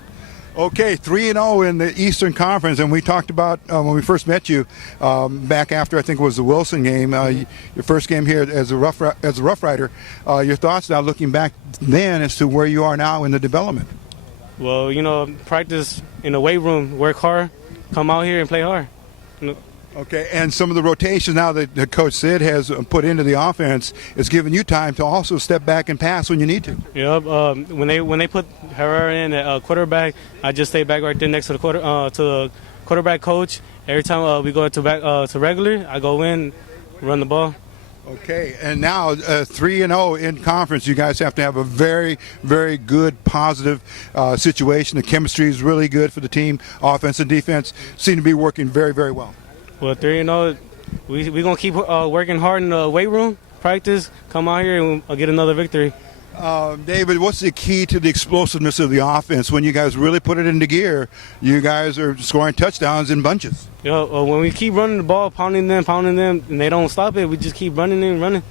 Okay, 3-0 in the Eastern Conference, and we talked about when we first met you back after I think it was the Wilson game, your first game here as a Rough Rider. Your thoughts now, looking back then, as to where you are now in the development? Well, you know, practice in the weight room, work hard, come out here and play hard. You know. Okay, and some of the rotations now that Coach Cid has put into the offense is giving you time to also step back and pass when you need to. Yep. When they put Herrera in at quarterback, I just stay back right there next to the quarterback coach. Every time we go to regular, I go in, run the ball. Okay, and now 3-0 in conference. You guys have to have a very, very good, positive situation. The chemistry is really good for the team. Offense and defense seem to be working very, very well. Well, 3-0, we're going to keep working hard in the weight room, practice, come out here, and we'll get another victory. David, what's the key to the explosiveness of the offense? When you guys really put it into gear, you guys are scoring touchdowns in bunches. When we keep running the ball, pounding them, and they don't stop it, we just keep running and running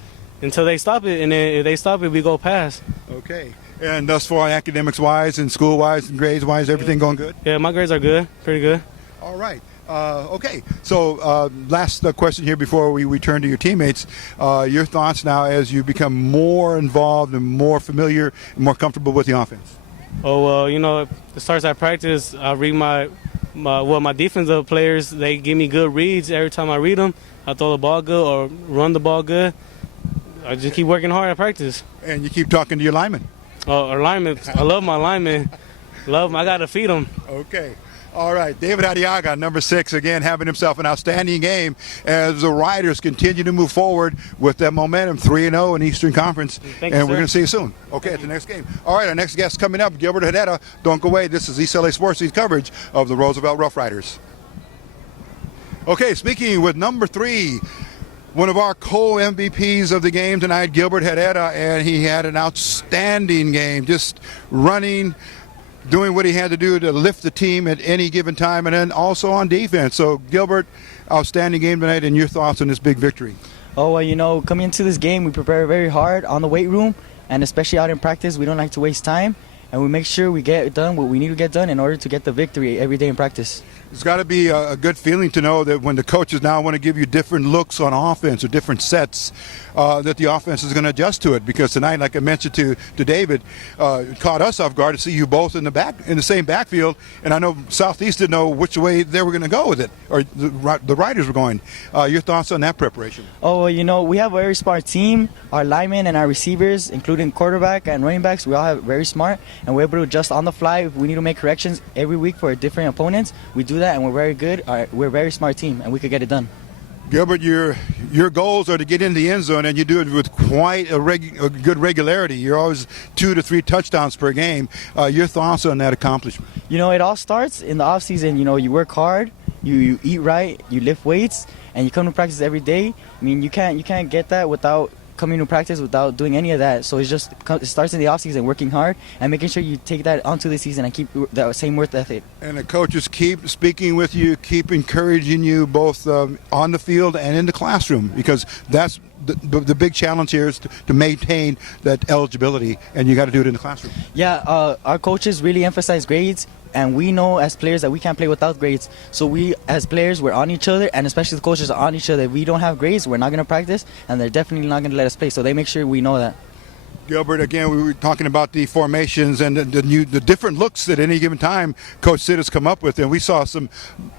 until they stop it, and then if they stop it, we go past. Okay. And thus far, academics-wise and school-wise and grades-wise, everything going good? Yeah, my grades are good, pretty good. All right. Okay, so last question here before we turn to your teammates. Your thoughts now as you become more involved and more familiar and more comfortable with the offense? Oh, well, you know, it starts at practice. I read my defensive players, they give me good reads every time I read them. I throw the ball good or run the ball good. I just keep working hard at practice. And you keep talking to your linemen? Our linemen, I love my linemen. Love them. I got to feed them. Okay. All right, David Arriaga, number 6, again having himself an outstanding game as the Riders continue to move forward with that momentum, 3-0 in Eastern Conference. Thank you, and we're sir. going to see you soon. Okay, at the next game. All right, our next guest coming up, Gilbert Herrera. Don't go away. This is East LA Sports League coverage of the Roosevelt Rough Riders. Okay, speaking with number 3, one of our co-MVPs of the game tonight, Gilbert Herrera, and he had an outstanding game, just running, doing what he had to do to lift the team at any given time, and then also on defense. So, Gilbert, outstanding game tonight, and your thoughts on this big victory? Oh, well, you know, coming into this game, we prepare very hard on the weight room, and especially out in practice, we don't like to waste time, and we make sure we get done what we need to get done in order to get the victory every day in practice. It's got to be a good feeling to know that when the coaches now want to give you different looks on offense or different sets, that the offense is going to adjust to it. Because tonight, like I mentioned to David, it caught us off guard to see you both in the same backfield. And I know Southeast didn't know which way they were going to go with it, or the Riders were going. Your thoughts on that preparation? Oh, well, you know, we have a very smart team. Our linemen and our receivers, including quarterback and running backs, we all have very smart, and we're able to adjust on the fly. If we need to make corrections every week for different opponents, we do that, and we're very good. We're a very smart team, and we could get it done. Gilbert, your goals are to get in the end zone, and you do it with quite a good regularity. You're always 2 to 3 touchdowns per game. Your thoughts on that accomplishment? You know, it all starts in the off season. You know, you work hard, you eat right, you lift weights, and you come to practice every day. I mean, you can't get that without coming to practice, without doing any of that. So it starts in the off season, working hard and making sure you take that onto the season and keep that same work ethic. And the coaches keep speaking with you, keep encouraging you both on the field and in the classroom, because that's the big challenge here is to maintain that eligibility, and you got to do it in the classroom. Yeah, our coaches really emphasize grades, and we know as players that we can't play without grades. So we, as players, we're on each other, and especially the coaches are on each other. If we don't have grades, we're not going to practice, and they're definitely not going to let us play. So they make sure we know that. Gilbert, again, we were talking about the formations and the different looks at any given time Coach Cid has come up with, and we saw some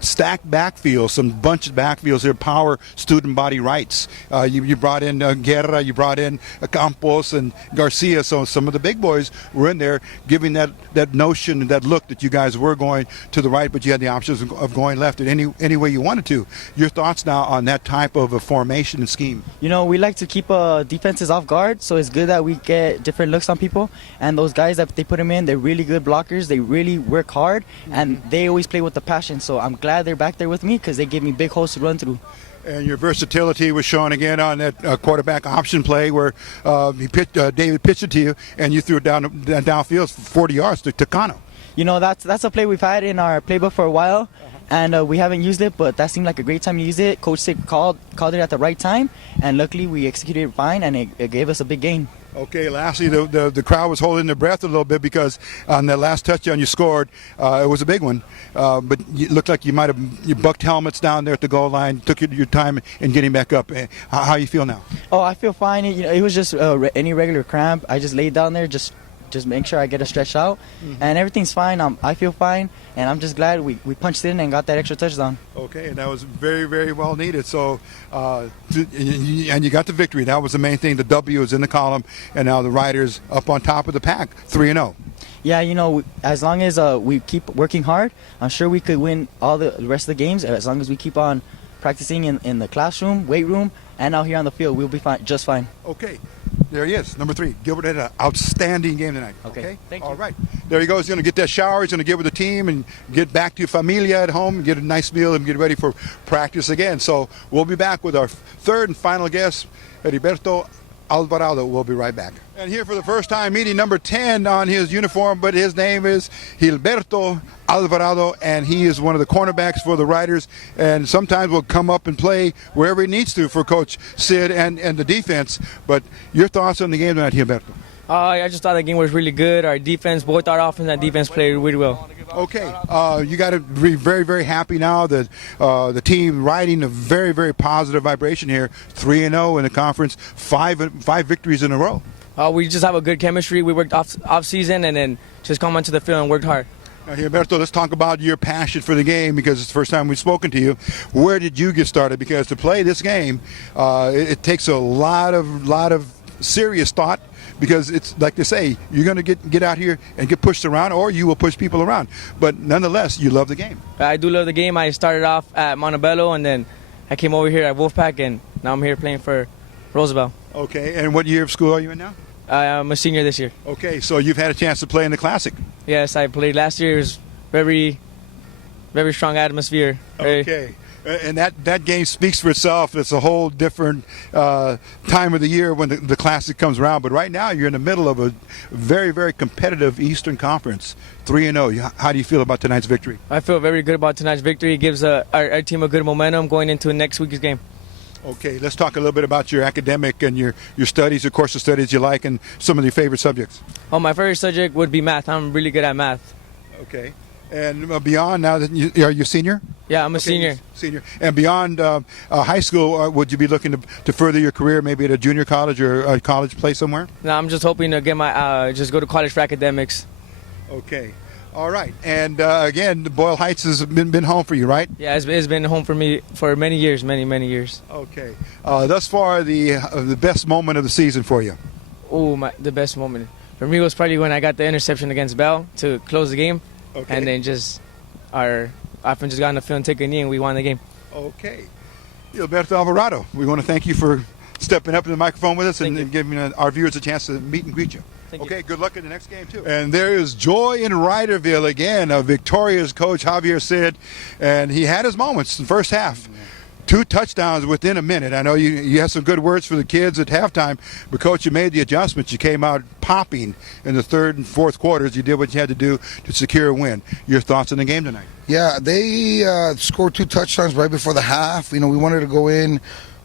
stacked backfields, some bunched backfields here, power student body rights. You brought in Guerra, you brought in Campos and Garcia, so some of the big boys were in there giving that notion and that look that you guys were going to the right, but you had the options of going left in any way you wanted to. Your thoughts now on that type of a formation and scheme? You know, we like to keep defenses off guard, so it's good that we get different looks on people, and those guys that they put them in, they're really good blockers. They really work hard, and they always play with the passion. So I'm glad they're back there with me because they give me big holes to run through. And your versatility was shown again on that quarterback option play where David pitched it to you, and you threw it downfield for 40 yards to Cano. You know, that's a play we've had in our playbook for a while, and we haven't used it, but that seemed like a great time to use it. Coach Cid called it at the right time, and luckily we executed it fine, and it gave us a big gain. Okay, lastly, the crowd was holding their breath a little bit because on that last touchdown you scored, it was a big one, but it looked like you bucked helmets down there at the goal line, took your time in getting back up. How you feel now? Oh, I feel fine. You know, it was just any regular cramp. I just laid down there, just make sure I get it stretched out, and everything's fine. I feel fine, and I'm just glad we punched in and got that extra touchdown. Okay, and that was very, very well needed. So, and you got the victory. That was the main thing. The W is in the column, and now the Riders up on top of the pack, 3-0. Yeah, you know, as long as we keep working hard, I'm sure we could win all the rest of the games. As long as we keep on practicing in the classroom, weight room, and out here on the field, we'll be fine, just fine. Okay. There he is, number 3. Gilbert had an outstanding game tonight. Okay? Thank you. All right. There he goes. He's going to get that shower. He's going to get with the team and get back to familia at home, get a nice meal, and get ready for practice again. So we'll be back with our third and final guest, Heriberto Alvarado. We'll be right back. And here for the first time, meeting number 10 on his uniform, but his name is Gilberto Alvarado, and he is one of the cornerbacks for the Riders, and sometimes will come up and play wherever he needs to for Coach Cid and the defense. But your thoughts on the game tonight, Gilberto? I just thought the game was really good. Our defense, both our offense and defense played really well. Okay, you got to be very, very happy now that the team riding a very, very positive vibration here, 3-0 in the conference, five victories in a row. We just have a good chemistry. We worked off season and then just come onto the field and worked hard. Now, Gilberto, let's talk about your passion for the game because it's the first time we've spoken to you. Where did you get started? Because to play this game, it takes a lot of serious thought, because it's like they say, you're going to get out here and get pushed around, or you will push people around. But nonetheless, you love the game. I do love the game. I started off at Montebello, and then I came over here at Wolfpack, and now I'm here playing for Roosevelt. Okay, and what year of school are you in now? I'm a senior this year. Okay, so you've had a chance to play in the Classic. Yes, I played last year. It was very, very strong atmosphere. Okay. And that game speaks for itself. It's a whole different time of the year when the Classic comes around. But right now, you're in the middle of a very, very competitive Eastern Conference, 3-0. How do you feel about tonight's victory? I feel very good about tonight's victory. It gives our team a good momentum going into next week's game. Okay, let's talk a little bit about your academic and your studies, of course, the studies you like, and some of your favorite subjects. Oh, my favorite subject would be math. I'm really good at math. Okay. And beyond, now that are you a senior? Yeah, I'm a senior. Senior. And beyond high school, would you be looking to further your career, maybe at a junior college or a college play somewhere? No, I'm just hoping to get my just go to college for academics. Okay. All right. And again, Boyle Heights has been home for you, right? Yeah, it's been home for me for many years, many years. Okay. Thus far, the best moment of the season for you? Oh, the best moment for me was probably when I got the interception against Bell to close the game. Okay. And then just our offense just got on the field and took a knee, and we won the game. Okay. Gilbert Alvarado, we want to thank you for stepping up to the microphone with us and giving our viewers a chance to meet and greet you. Okay, good luck in the next game, too. And there is joy in Ryderville again, a victorious coach, Javier Cid, and he had his moments in the first half. 2 touchdowns within a minute. I know you had some good words for the kids at halftime, but, Coach, you made the adjustments. You came out popping in the third and fourth quarters. You did what you had to do to secure a win. Your thoughts on the game tonight? Yeah, they scored 2 touchdowns right before the half. We wanted to go in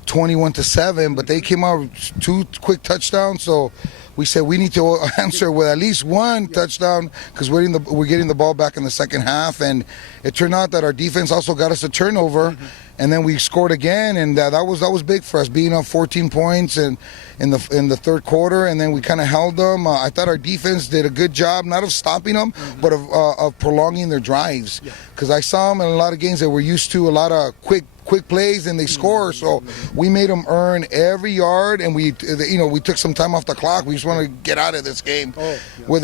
21-7, but they came out with 2 quick touchdowns, so we said we need to answer with at least 1 touchdown because we're getting the ball back in the second half, and it turned out that our defense also got us a turnover, and then we scored again, and that was big for us, being up 14 points in the third quarter, and then we kind of held them. I thought our defense did a good job, not of stopping them, but of prolonging their drives, because I saw them in a lot of games that we're used to a lot of quick plays and they score, so we made them earn every yard, and we took some time off the clock. We just want to get out of this game with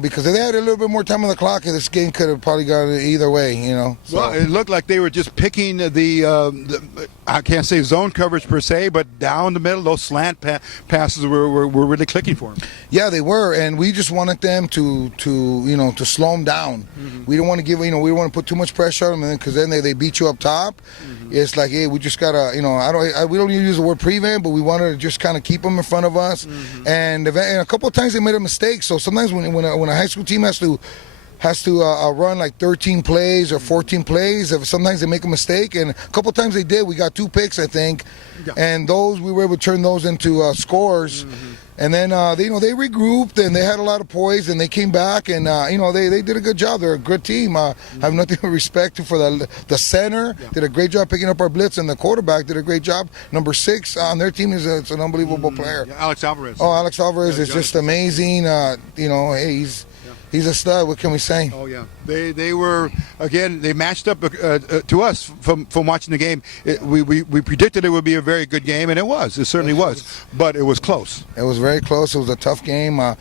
because if they had a little bit more time on the clock, this game could have probably gone either way. So. Well, it looked like they were just picking the I can't say zone coverage per se, but down the middle, those slant passes were really clicking for them. Yeah, they were, and we just wanted them to slow them down. We don't want to give we don't want to put too much pressure on them because then they beat you up top. It's like, hey, we just gotta, we don't need to use the word prevent, but we wanted to just kind of keep them in front of us. And a couple of times they made a mistake. So sometimes when a high school team has to run like 13 plays or 14 plays, sometimes they make a mistake, and a couple of times they did. We got 2 picks, I think, and those we were able to turn those into scores. And then they regrouped and they had a lot of poise and they came back and they did a good job. They're a good team. I have nothing but respect for the center. Did a great job picking up our blitz, and the quarterback did a great job. Number 6 on their team is an unbelievable player. Yeah, Alex Alvarez. Oh, Alex Alvarez is just amazing. Hey, he's a stud. What can we say? Oh yeah, they were again. They matched up to us from watching the game. We predicted it would be a very good game, and it was. It certainly was. But it was close. It was very close. It was a tough game. A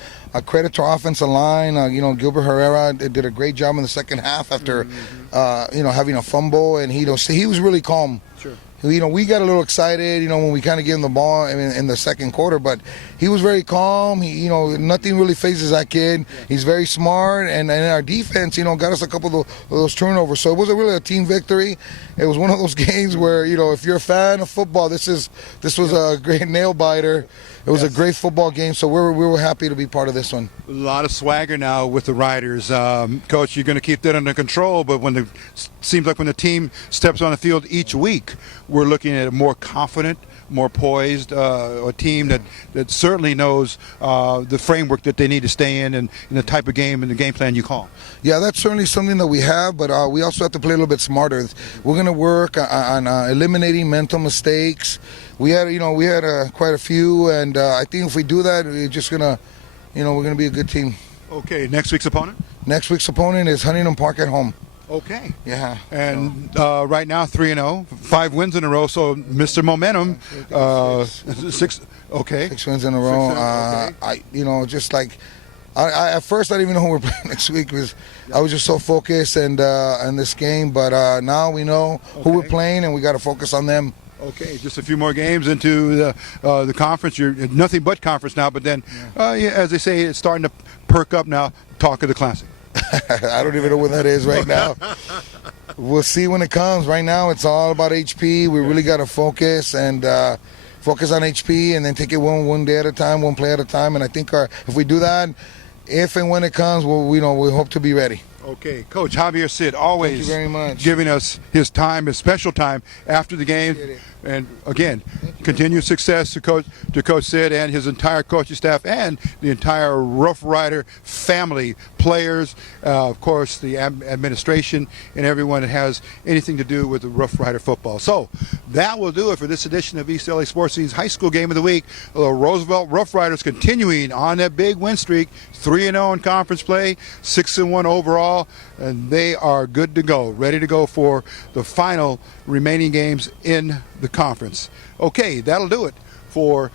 credit to our offensive line. Gilbert Herrera did a great job in the second half after having a fumble, and he was really calm. Sure. We got a little excited, when we kind of gave him the ball in the second quarter, but he was very calm. Nothing really phases that kid. He's very smart, and our defense, got us a couple of those turnovers. So it wasn't really a team victory. It was one of those games where, if you're a fan of football, this was a great nail biter. It was a great football game, so we were happy to be part of this one. A lot of swagger now with the Riders. Coach, you're going to keep that under control, but seems like when the team steps on the field each week, we're looking at a more confident, more poised, a team that certainly knows the framework that they need to stay in and the type of game and the game plan you call. Yeah, that's certainly something that we have, but we also have to play a little bit smarter. We're going to work on eliminating mental mistakes. We had quite a few, and I think if we do that, we're just gonna, we're gonna be a good team. Okay, next week's opponent? Next week's opponent is Huntington Park at home. Okay. Yeah. And right now 3-0, 5 wins in a row. So Mr. Momentum, 6. Okay. 6 wins in a row. Okay. Just like I at first I didn't even know who we're playing next week because I was just so focused and on this game. But now we know who we're playing and we got to focus on them. Okay, just a few more games into the conference. You're nothing but conference now, but then, as they say, it's starting to perk up now. Talk of the Classic. I don't even know what that is right now. We'll see when it comes. Right now, it's all about HP. We really got to focus and focus on HP, and then take it one day at a time, one play at a time. And I think if we do that, if and when it comes, we hope to be ready. Okay, Coach Javier Cid, always Thank you very much. giving us his time, his special time after the game. And again, continued success to Coach Cid and his entire coaching staff and the entire Rough Rider family, players, of course, the administration, and everyone that has anything to do with the Rough Rider football. So that will do it for this edition of East LA Sports Scene's High School Game of the Week. The Roosevelt Rough Riders continuing on that big win streak, 3-0 in conference play, 6-1 overall, and they are good to go, ready to go for the final remaining games in the conference. Okay, that'll do it for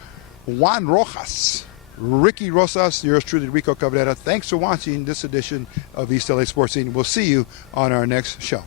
Juan Rojas, Ricky Rosas, yours truly, Rico Cabrera. Thanks for watching this edition of East LA Sports Scene. We'll see you on our next show.